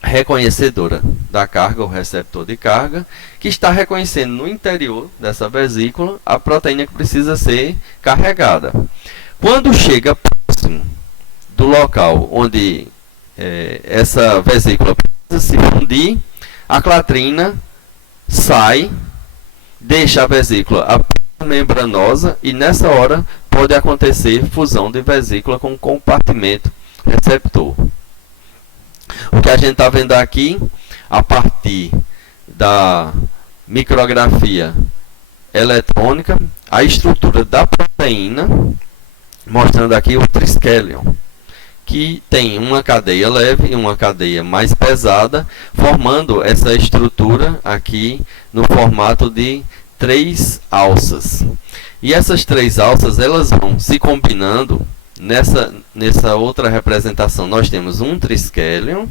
reconhecedora da carga, o receptor de carga, que está reconhecendo no interior dessa vesícula a proteína que precisa ser carregada. Quando chega próximo do local onde essa vesícula precisa se fundir, a clatrina sai, deixa a vesícula membranosa e nessa hora pode acontecer fusão de vesícula com compartimento receptor. O que a gente está vendo aqui, a partir da micrografia eletrônica, a estrutura da proteína, mostrando aqui o triskelion, que tem uma cadeia leve e uma cadeia mais pesada, formando essa estrutura aqui no formato de 3 alças. E essas 3 alças, elas vão se combinando. Nessa outra representação, nós temos um triskelion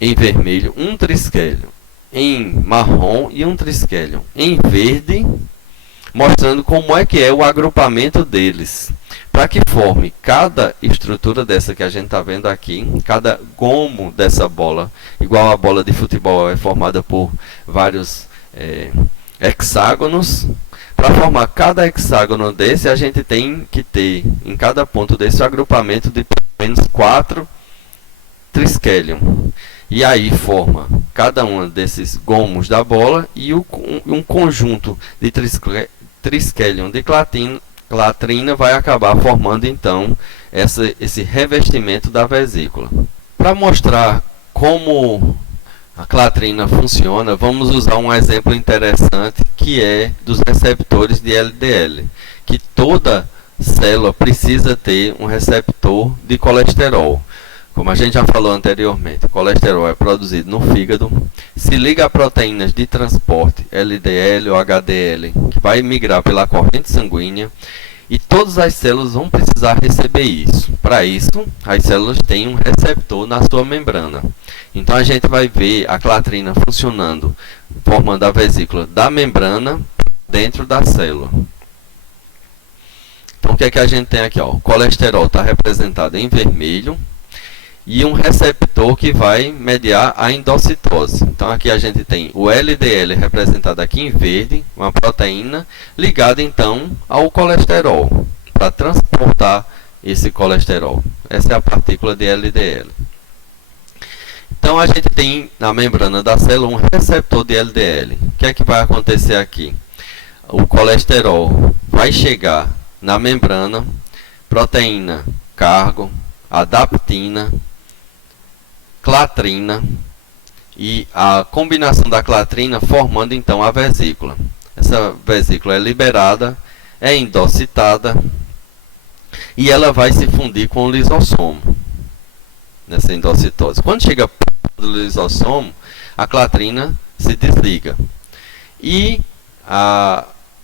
em vermelho, um triskelion em marrom e um triskelion em verde, mostrando como é que é o agrupamento deles, para que forme cada estrutura dessa que a gente está vendo aqui, cada gomo dessa bola, igual a bola de futebol é formada por vários hexágonos. Para formar cada hexágono desse, a gente tem que ter em cada ponto desse agrupamento de pelo menos 4 triskelion. E aí forma cada um desses gomos da bola e um conjunto de triskelion de clatrina vai acabar formando então esse revestimento da vesícula. Para mostrar como a clatrina funciona, vamos usar um exemplo interessante que é dos receptores de LDL, que toda célula precisa ter um receptor de colesterol. Como a gente já falou anteriormente, o colesterol é produzido no fígado, se liga a proteínas de transporte LDL ou HDL, que vai migrar pela corrente sanguínea, e todas as células vão precisar receber isso. Para isso, as células têm um receptor na sua membrana. Então a gente vai ver a clatrina funcionando, formando a vesícula da membrana dentro da célula. Então o que é que a gente tem aqui? O colesterol está representado em vermelho e um receptor que vai mediar a endocitose. Então aqui a gente tem o LDL representado aqui em verde, uma proteína ligada então ao colesterol, para transportar esse colesterol. Essa é a partícula de LDL. Então a gente tem na membrana da célula um receptor de LDL. O que é que vai acontecer aqui? O colesterol vai chegar na membrana, proteína, cargo, adaptina, clatrina e a combinação da clatrina formando então a vesícula. Essa vesícula é liberada, é endocitada e ela vai se fundir com o lisossomo nessa endocitose. Quando chega perto do lisossomo, a clatrina se desliga. E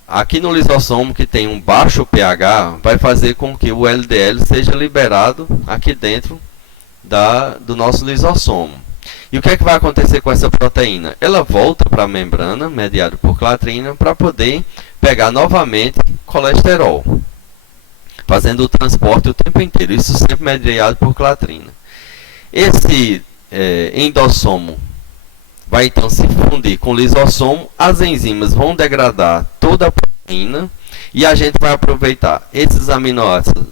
aqui no lisossomo, que tem um baixo pH, vai fazer com que o LDL seja liberado aqui dentro do nosso lisossomo. E o que é que vai acontecer com essa proteína? Ela volta para a membrana, mediada por clatrina, para poder pegar novamente colesterol, fazendo o transporte o tempo inteiro, isso sempre mediado por clatrina. Esse endossomo vai então se fundir com o lisossomo, as enzimas vão degradar toda a proteína e a gente vai aproveitar esses aminoácidos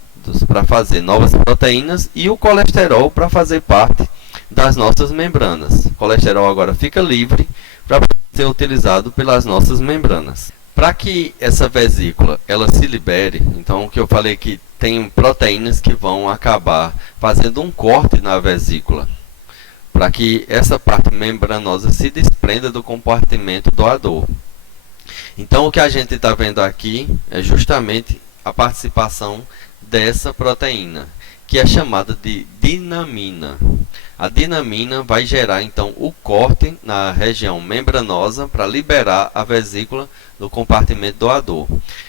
para fazer novas proteínas e o colesterol para fazer parte das nossas membranas. O colesterol agora fica livre para ser utilizado pelas nossas membranas. Para que essa vesícula ela se libere, então o que eu falei que tem proteínas que vão acabar fazendo um corte na vesícula, para que essa parte membranosa se desprenda do compartimento doador. Então o que a gente está vendo aqui é justamente a participação dessa proteína, que é chamada de dinamina. A dinamina vai gerar então o corte na região membranosa para liberar a vesícula do compartimento doador.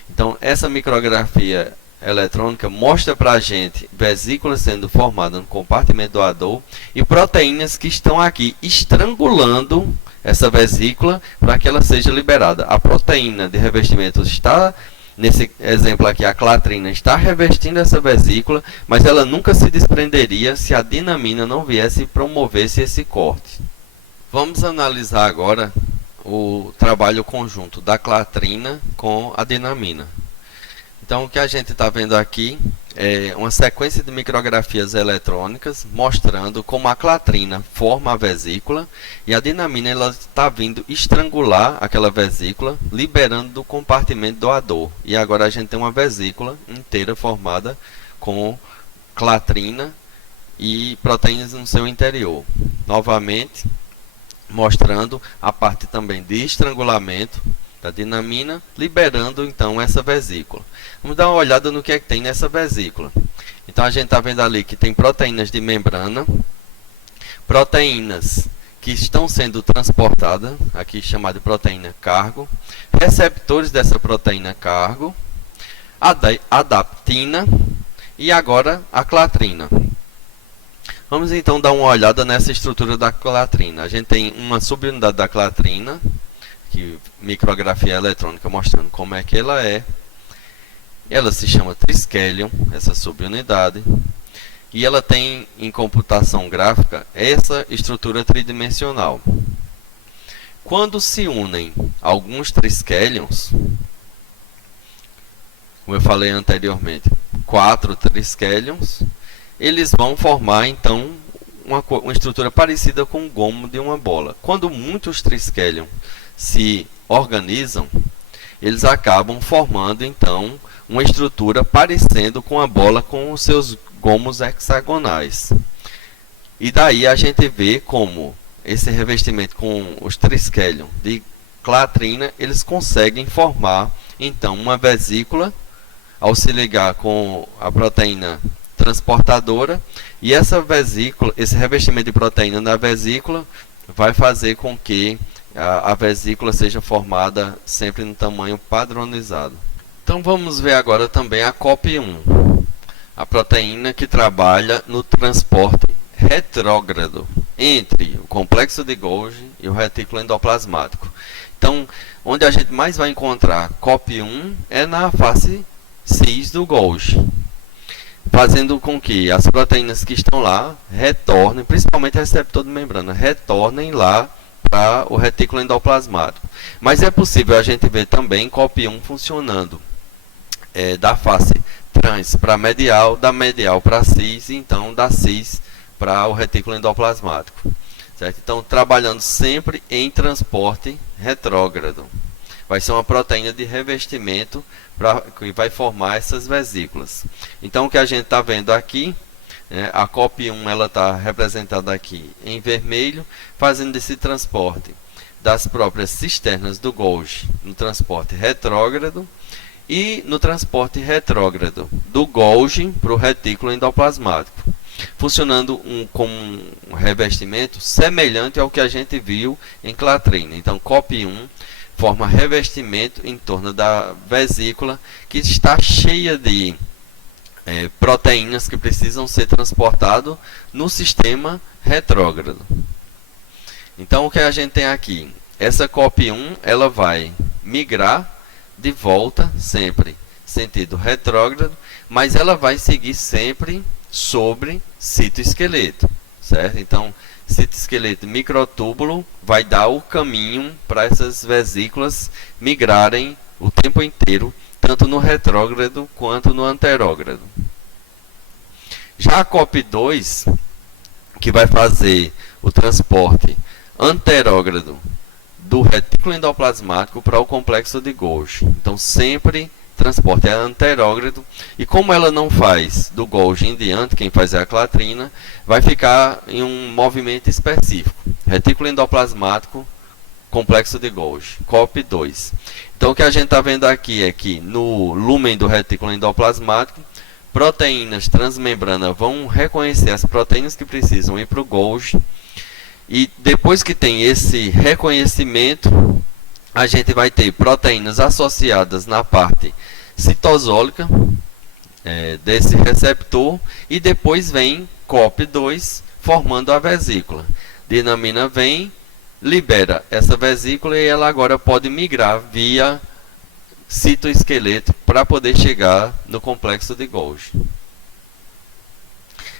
Então, essa micrografia eletrônica mostra para a gente vesículas sendo formadas no compartimento doador e proteínas que estão aqui estrangulando essa vesícula para que ela seja liberada. A proteína de revestimento está, nesse exemplo aqui, a clatrina está revestindo essa vesícula, mas ela nunca se desprenderia se a dinamina não viesse e promovesse esse corte. Vamos analisar agora o trabalho conjunto da clatrina com a dinamina. Então, o que a gente está vendo aqui é uma sequência de micrografias eletrônicas mostrando como a clatrina forma a vesícula e a dinamina está vindo estrangular aquela vesícula, liberando do compartimento doador. E agora a gente tem uma vesícula inteira formada com clatrina e proteínas no seu interior. Novamente, mostrando a parte também de estrangulamento da dinamina, liberando então essa vesícula. Vamos dar uma olhada no que é que tem nessa vesícula. Então a gente está vendo ali que tem proteínas de membrana, proteínas que estão sendo transportadas, aqui chamada de proteína cargo, receptores dessa proteína cargo, adaptina e agora a clatrina. Vamos então dar uma olhada nessa estrutura da clatrina. A gente tem uma subunidade da clatrina, que micrografia eletrônica mostrando como é que ela é. Ela se chama triskelion, essa subunidade, e ela tem em computação gráfica essa estrutura tridimensional. Quando se unem alguns triskelions, como eu falei anteriormente, 4 triskelions, eles vão formar então uma estrutura parecida com o gomo de uma bola. Quando muitos triskelions se organizam, eles acabam formando então uma estrutura parecendo com a bola com os seus gomos hexagonais. E daí a gente vê como esse revestimento com os triskelion de clatrina, eles conseguem formar então uma vesícula ao se ligar com a proteína transportadora, e essa vesícula, esse revestimento de proteína na vesícula vai fazer com que a vesícula seja formada sempre no tamanho padronizado. Então vamos ver agora também a COP1, a proteína que trabalha no transporte retrógrado entre o complexo de Golgi e o retículo endoplasmático. Então, onde a gente mais vai encontrar COP1 é na face cis do Golgi, fazendo com que as proteínas que estão lá retornem, principalmente o receptor de membrana, retornem lá para o retículo endoplasmático. Mas é possível a gente ver também COP1 funcionando da face trans para medial, da medial para cis, e então da cis para o retículo endoplasmático. Certo? Então, trabalhando sempre em transporte retrógrado. Vai ser uma proteína de revestimento que vai formar essas vesículas. Então, o que a gente está vendo aqui, a COP1 ela está representada aqui em vermelho, fazendo esse transporte das próprias cisternas do Golgi no transporte retrógrado e no transporte retrógrado do Golgi para o retículo endoplasmático, funcionando como um revestimento semelhante ao que a gente viu em clatrina. Então, COP1 forma revestimento em torno da vesícula, que está cheia de proteínas que precisam ser transportadas no sistema retrógrado. Então, o que a gente tem aqui? Essa COP1 ela vai migrar de volta, sempre sentido retrógrado, mas ela vai seguir sempre sobre citoesqueleto, certo? Então, citoesqueleto microtúbulo vai dar o caminho para essas vesículas migrarem o tempo inteiro, tanto no retrógrado quanto no anterógrado. Já a COP2, que vai fazer o transporte anterógrado do retículo endoplasmático para o complexo de Golgi. Então, sempre transporte é anterógrado, e como ela não faz do Golgi em diante, quem faz é a clatrina, vai ficar em um movimento específico. Retículo endoplasmático, complexo de Golgi, COP2. Então, o que a gente está vendo aqui é que no lúmen do retículo endoplasmático, proteínas transmembrana vão reconhecer as proteínas que precisam ir para o Golgi. E depois que tem esse reconhecimento, a gente vai ter proteínas associadas na parte citosólica desse receptor, e depois vem COP2 formando a vesícula. Dinamina vem, libera essa vesícula e ela agora pode migrar via citoesqueleto para poder chegar no complexo de Golgi.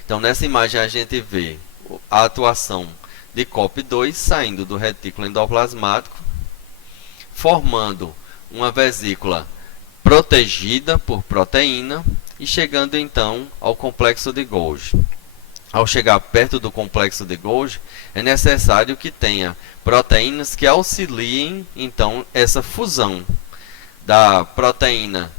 Então, nessa imagem a gente vê a atuação de COP2 saindo do retículo endoplasmático, formando uma vesícula protegida por proteína e chegando então ao complexo de Golgi. Ao chegar perto do complexo de Golgi, é necessário que tenha proteínas que auxiliem então essa fusão da proteína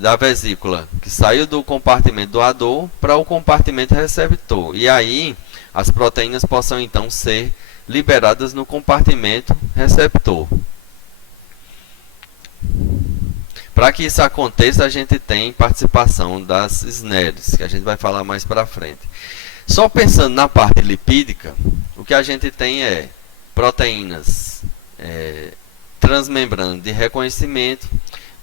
da vesícula que saiu do compartimento doador para o compartimento receptor. E aí as proteínas possam então ser liberadas no compartimento receptor. Para que isso aconteça, a gente tem participação das SNERs, que a gente vai falar mais para frente. Só pensando na parte lipídica, o que a gente tem é proteínas transmembrana de reconhecimento,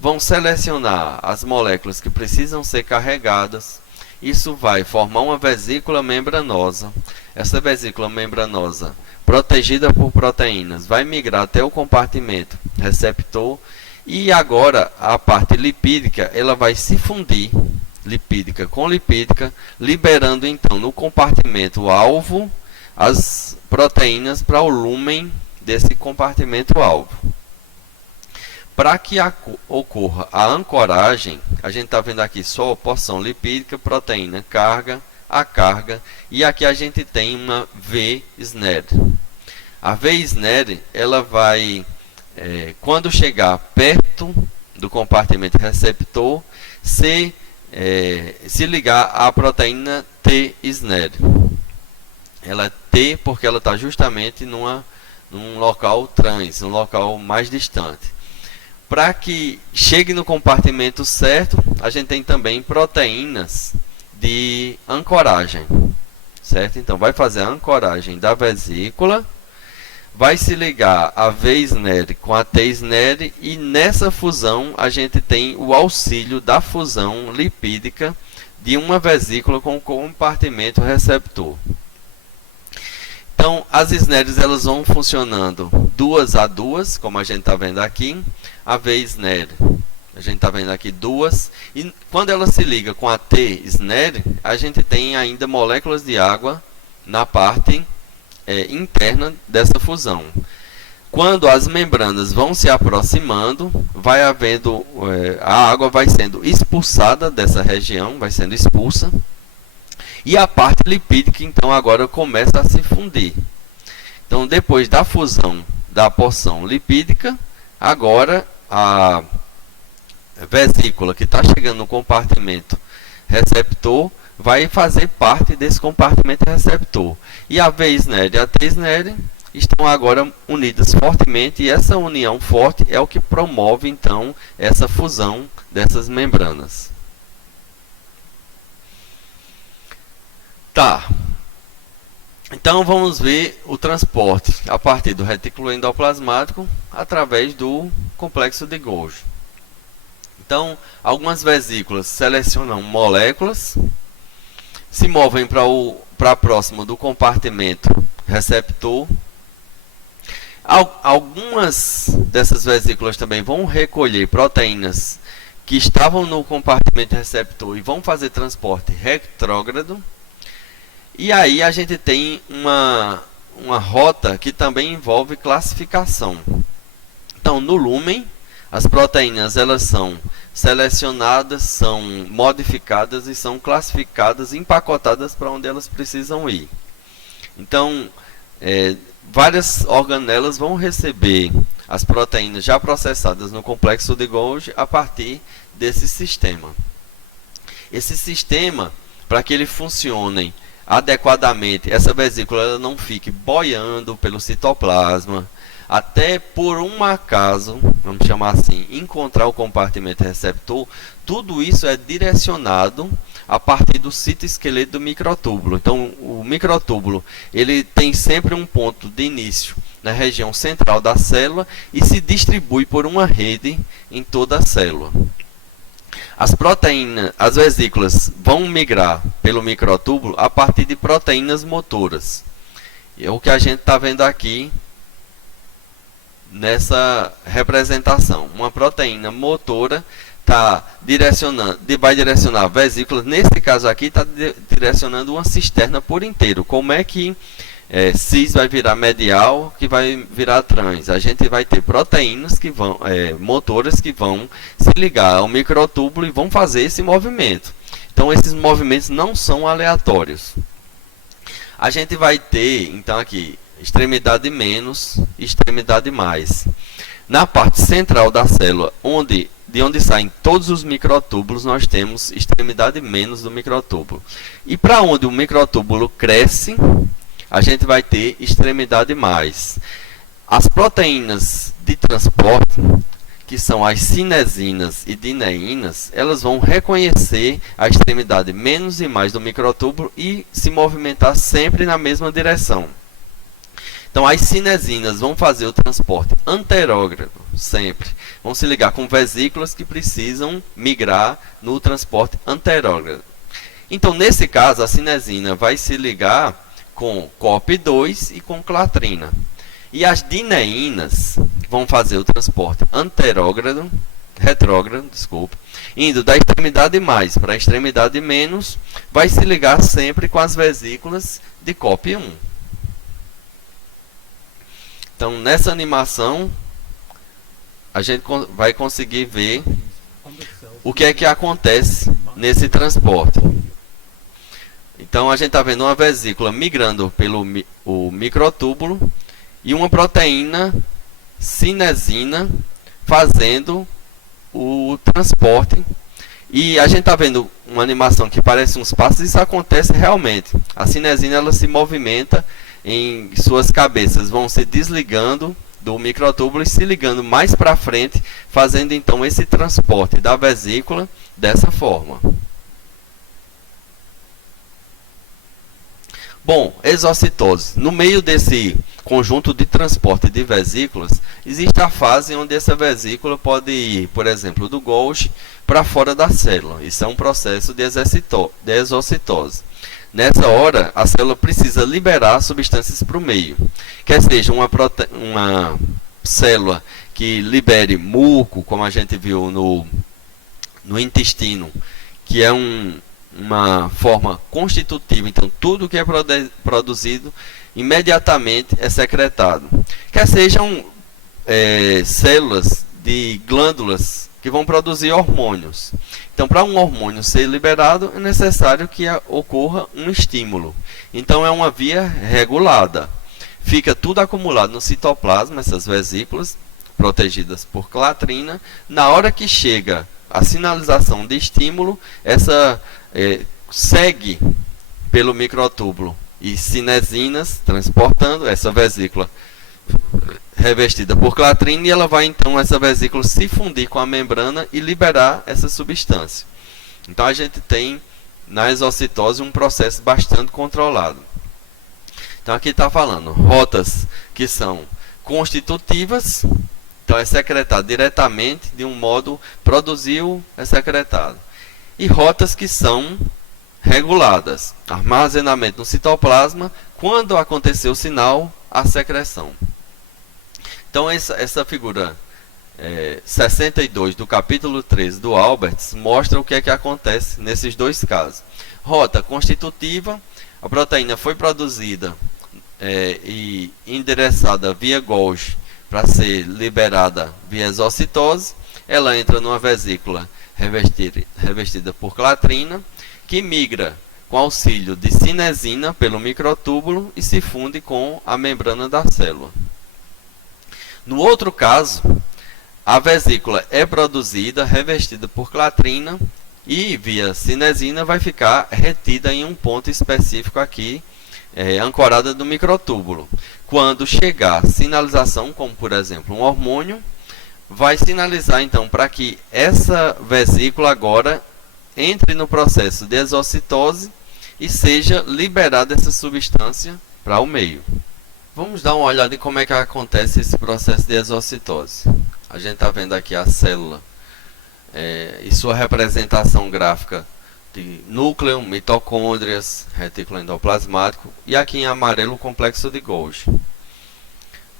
vão selecionar as moléculas que precisam ser carregadas. Isso vai formar uma vesícula membranosa. Essa vesícula membranosa, protegida por proteínas, vai migrar até o compartimento receptor. E agora a parte lipídica, ela vai se fundir, lipídica com lipídica, liberando então no compartimento alvo as proteínas para o lúmen desse compartimento alvo. Para que ocorra a ancoragem, a gente está vendo aqui só porção lipídica, proteína, carga, a carga, e aqui a gente tem uma V-SNER. A V-SNER, ela vai, quando chegar perto do compartimento receptor, se ligar à proteína T-SNER. Ela é T porque ela está justamente num local trans, num local mais distante. Para que chegue no compartimento certo, a gente tem também proteínas de ancoragem, certo? Então, vai fazer a ancoragem da vesícula, vai se ligar a V-SNER com a T-SNER, e nessa fusão a gente tem o auxílio da fusão lipídica de uma vesícula com o compartimento receptor. Então, as SNERs elas vão funcionando duas a duas, como a gente está vendo aqui. A V-SNER, a gente está vendo aqui duas, e quando ela se liga com a T-SNER, a gente tem ainda moléculas de água na parte interna dessa fusão. Quando as membranas vão se aproximando, vai havendo, a água vai sendo expulsada dessa região, vai sendo expulsa, e a parte lipídica então agora começa a se fundir. Então, depois da fusão da porção lipídica, agora a vesícula que está chegando no compartimento receptor vai fazer parte desse compartimento receptor. E a V-SNER e a T-SNER estão agora unidas fortemente, e essa união forte é o que promove então essa fusão dessas membranas. Tá. Então vamos ver o transporte a partir do retículo endoplasmático através do complexo de Golgi. Então, algumas vesículas selecionam moléculas, se movem para próximo do compartimento receptor. Algumas dessas vesículas também vão recolher proteínas que estavam no compartimento receptor e vão fazer transporte retrógrado. E aí a gente tem uma rota que também envolve classificação. Então, no lúmen, as proteínas elas são selecionadas, são modificadas e são classificadas, empacotadas para onde elas precisam ir. Então, várias organelas vão receber as proteínas já processadas no complexo de Golgi a partir desse sistema. Esse sistema, para que ele funcione adequadamente, essa vesícula ela não fique boiando pelo citoplasma, até por um acaso, vamos chamar assim, encontrar o compartimento receptor, tudo isso é direcionado a partir do citoesqueleto do microtúbulo. Então, o microtúbulo ele tem sempre um ponto de início na região central da célula e se distribui por uma rede em toda a célula. As proteínas, as vesículas vão migrar pelo microtúbulo a partir de proteínas motoras. É o que a gente está vendo aqui nessa representação. Uma proteína motora vai direcionar vesículas. Nesse caso aqui está direcionando uma cisterna por inteiro. Como é que cis vai virar medial, que vai virar trans? A gente vai ter proteínas que vão, motoras que vão se ligar ao microtúbulo e vão fazer esse movimento. Então esses movimentos não são aleatórios. A gente vai ter, então aqui, extremidade menos, extremidade mais. Na parte central da célula, de onde saem todos os microtúbulos, nós temos extremidade menos do microtúbulo. E para onde o microtúbulo cresce, a gente vai ter extremidade mais. As proteínas de transporte, que são as cinesinas e dineínas, elas vão reconhecer a extremidade menos e mais do microtúbulo e se movimentar sempre na mesma direção. Então, as cinesinas vão fazer o transporte anterógrado, sempre. Vão se ligar com vesículas que precisam migrar no transporte anterógrado. Então, nesse caso, a cinesina vai se ligar com COP2 e com clatrina. E as dineínas vão fazer o transporte retrógrado, indo da extremidade mais para a extremidade menos, vai se ligar sempre com as vesículas de COP1. Então, nessa animação, a gente vai conseguir ver o que é que acontece nesse transporte. Então, a gente está vendo uma vesícula migrando pelo o microtúbulo e uma proteína cinesina fazendo o transporte. E a gente está vendo uma animação que parece uns passos, isso acontece realmente. A cinesina ela se movimenta em suas cabeças, vão se desligando do microtúbulo e se ligando mais para frente, fazendo então esse transporte da vesícula dessa forma. Bom, exocitose. No meio desse conjunto de transporte de vesículas, existe a fase onde essa vesícula pode ir, por exemplo, do Golgi para fora da célula. Isso é um processo de exocitose. Nessa hora, a célula precisa liberar substâncias para o meio. Quer seja uma célula que libere muco, como a gente viu no intestino, que é uma forma constitutiva. Então, tudo que é produzido imediatamente é secretado. Quer sejam células de glândulas que vão produzir hormônios. Então, para um hormônio ser liberado, é necessário que ocorra um estímulo. Então, é uma via regulada. Fica tudo acumulado no citoplasma, essas vesículas, protegidas por clatrina. Na hora que chega a sinalização de estímulo, essa segue pelo microtúbulo e cinesinas transportando essa vesícula revestida por clatrina, e ela vai então, essa vesícula, se fundir com a membrana e liberar essa substância. Então a gente tem na exocitose um processo bastante controlado. Então aqui está falando rotas que são constitutivas, então é secretado diretamente de um modo, produziu, é secretado. E rotas que são reguladas, armazenamento no citoplasma, quando aconteceu o sinal, a secreção. Então essa figura 62 do capítulo 13 do Alberts mostra o que é que acontece nesses dois casos. Rota constitutiva, a proteína foi produzida e endereçada via Golgi para ser liberada via exocitose. Ela entra numa vesícula revestida por clatrina, que migra com auxílio de cinesina pelo microtúbulo e se funde com a membrana da célula. No outro caso, a vesícula é produzida, revestida por clatrina e via cinesina vai ficar retida em um ponto específico aqui ancorada do microtúbulo. Quando chegar sinalização, como por exemplo um hormônio, vai sinalizar então para que essa vesícula agora entre no processo de exocitose e seja liberada essa substância para o meio. Vamos dar uma olhada em como é que acontece esse processo de exocitose. A gente está vendo aqui a célula e sua representação gráfica de núcleo, mitocôndrias, retículo endoplasmático e aqui em amarelo o complexo de Golgi.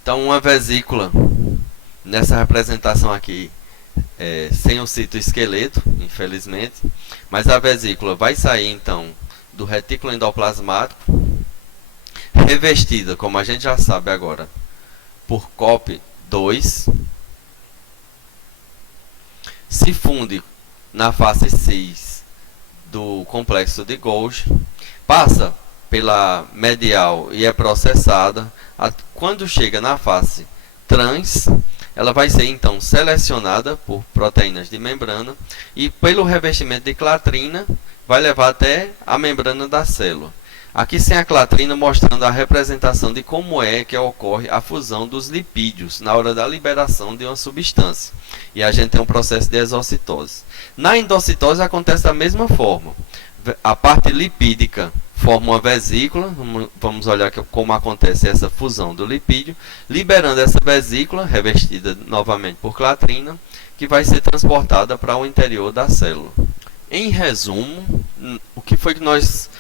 Então uma vesícula nessa representação aqui sem o citoesqueleto, infelizmente, mas a vesícula vai sair então do retículo endoplasmático, revestida, como a gente já sabe agora, por COP2, se funde na face 6 do complexo de Golgi, passa pela medial e é processada. Quando chega na face trans, ela vai ser então selecionada por proteínas de membrana e pelo revestimento de clatrina vai levar até a membrana da célula. Aqui sem a clatrina mostrando a representação de como é que ocorre a fusão dos lipídios na hora da liberação de uma substância. E a gente tem um processo de exocitose. Na endocitose acontece da mesma forma. A parte lipídica forma uma vesícula, vamos olhar como acontece essa fusão do lipídio, liberando essa vesícula, revestida novamente por clatrina, que vai ser transportada para o interior da célula. Em resumo, o que foi que nós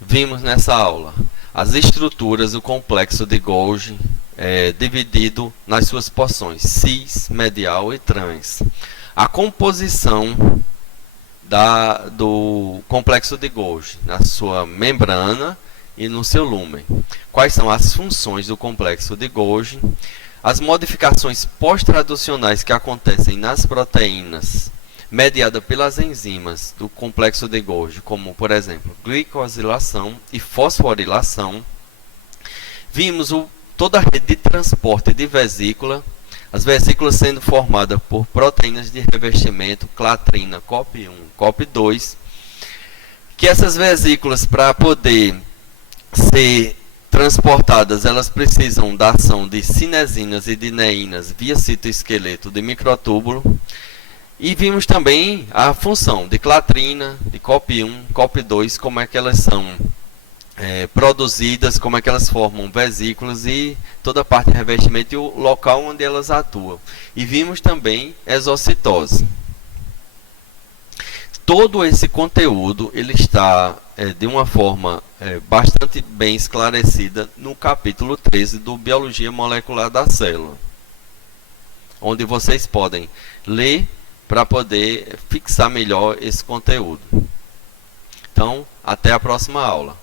vimos nessa aula? As estruturas do complexo de Golgi dividido nas suas porções cis, medial e trans. A composição do complexo de Golgi na sua membrana e no seu lúmen. Quais são as funções do complexo de Golgi? As modificações pós-traducionais que acontecem nas proteínas mediada pelas enzimas do complexo de Golgi, como por exemplo glicosilação e fosforilação. Vimos toda a rede de transporte de vesícula, as vesículas sendo formadas por proteínas de revestimento, clatrina, COP1, COP2, que essas vesículas, para poder ser transportadas, elas precisam da ação de cinesinas e de neínas via citoesqueleto de microtúbulo. E vimos também a função de clatrina, de COP1, COP2, como é que elas são produzidas, como é que elas formam vesículas e toda a parte de revestimento e o local onde elas atuam. E vimos também exocitose. Todo esse conteúdo ele está de uma forma bastante bem esclarecida no capítulo 13 do Biologia Molecular da Célula, onde vocês podem ler para poder fixar melhor esse conteúdo. Então, até a próxima aula.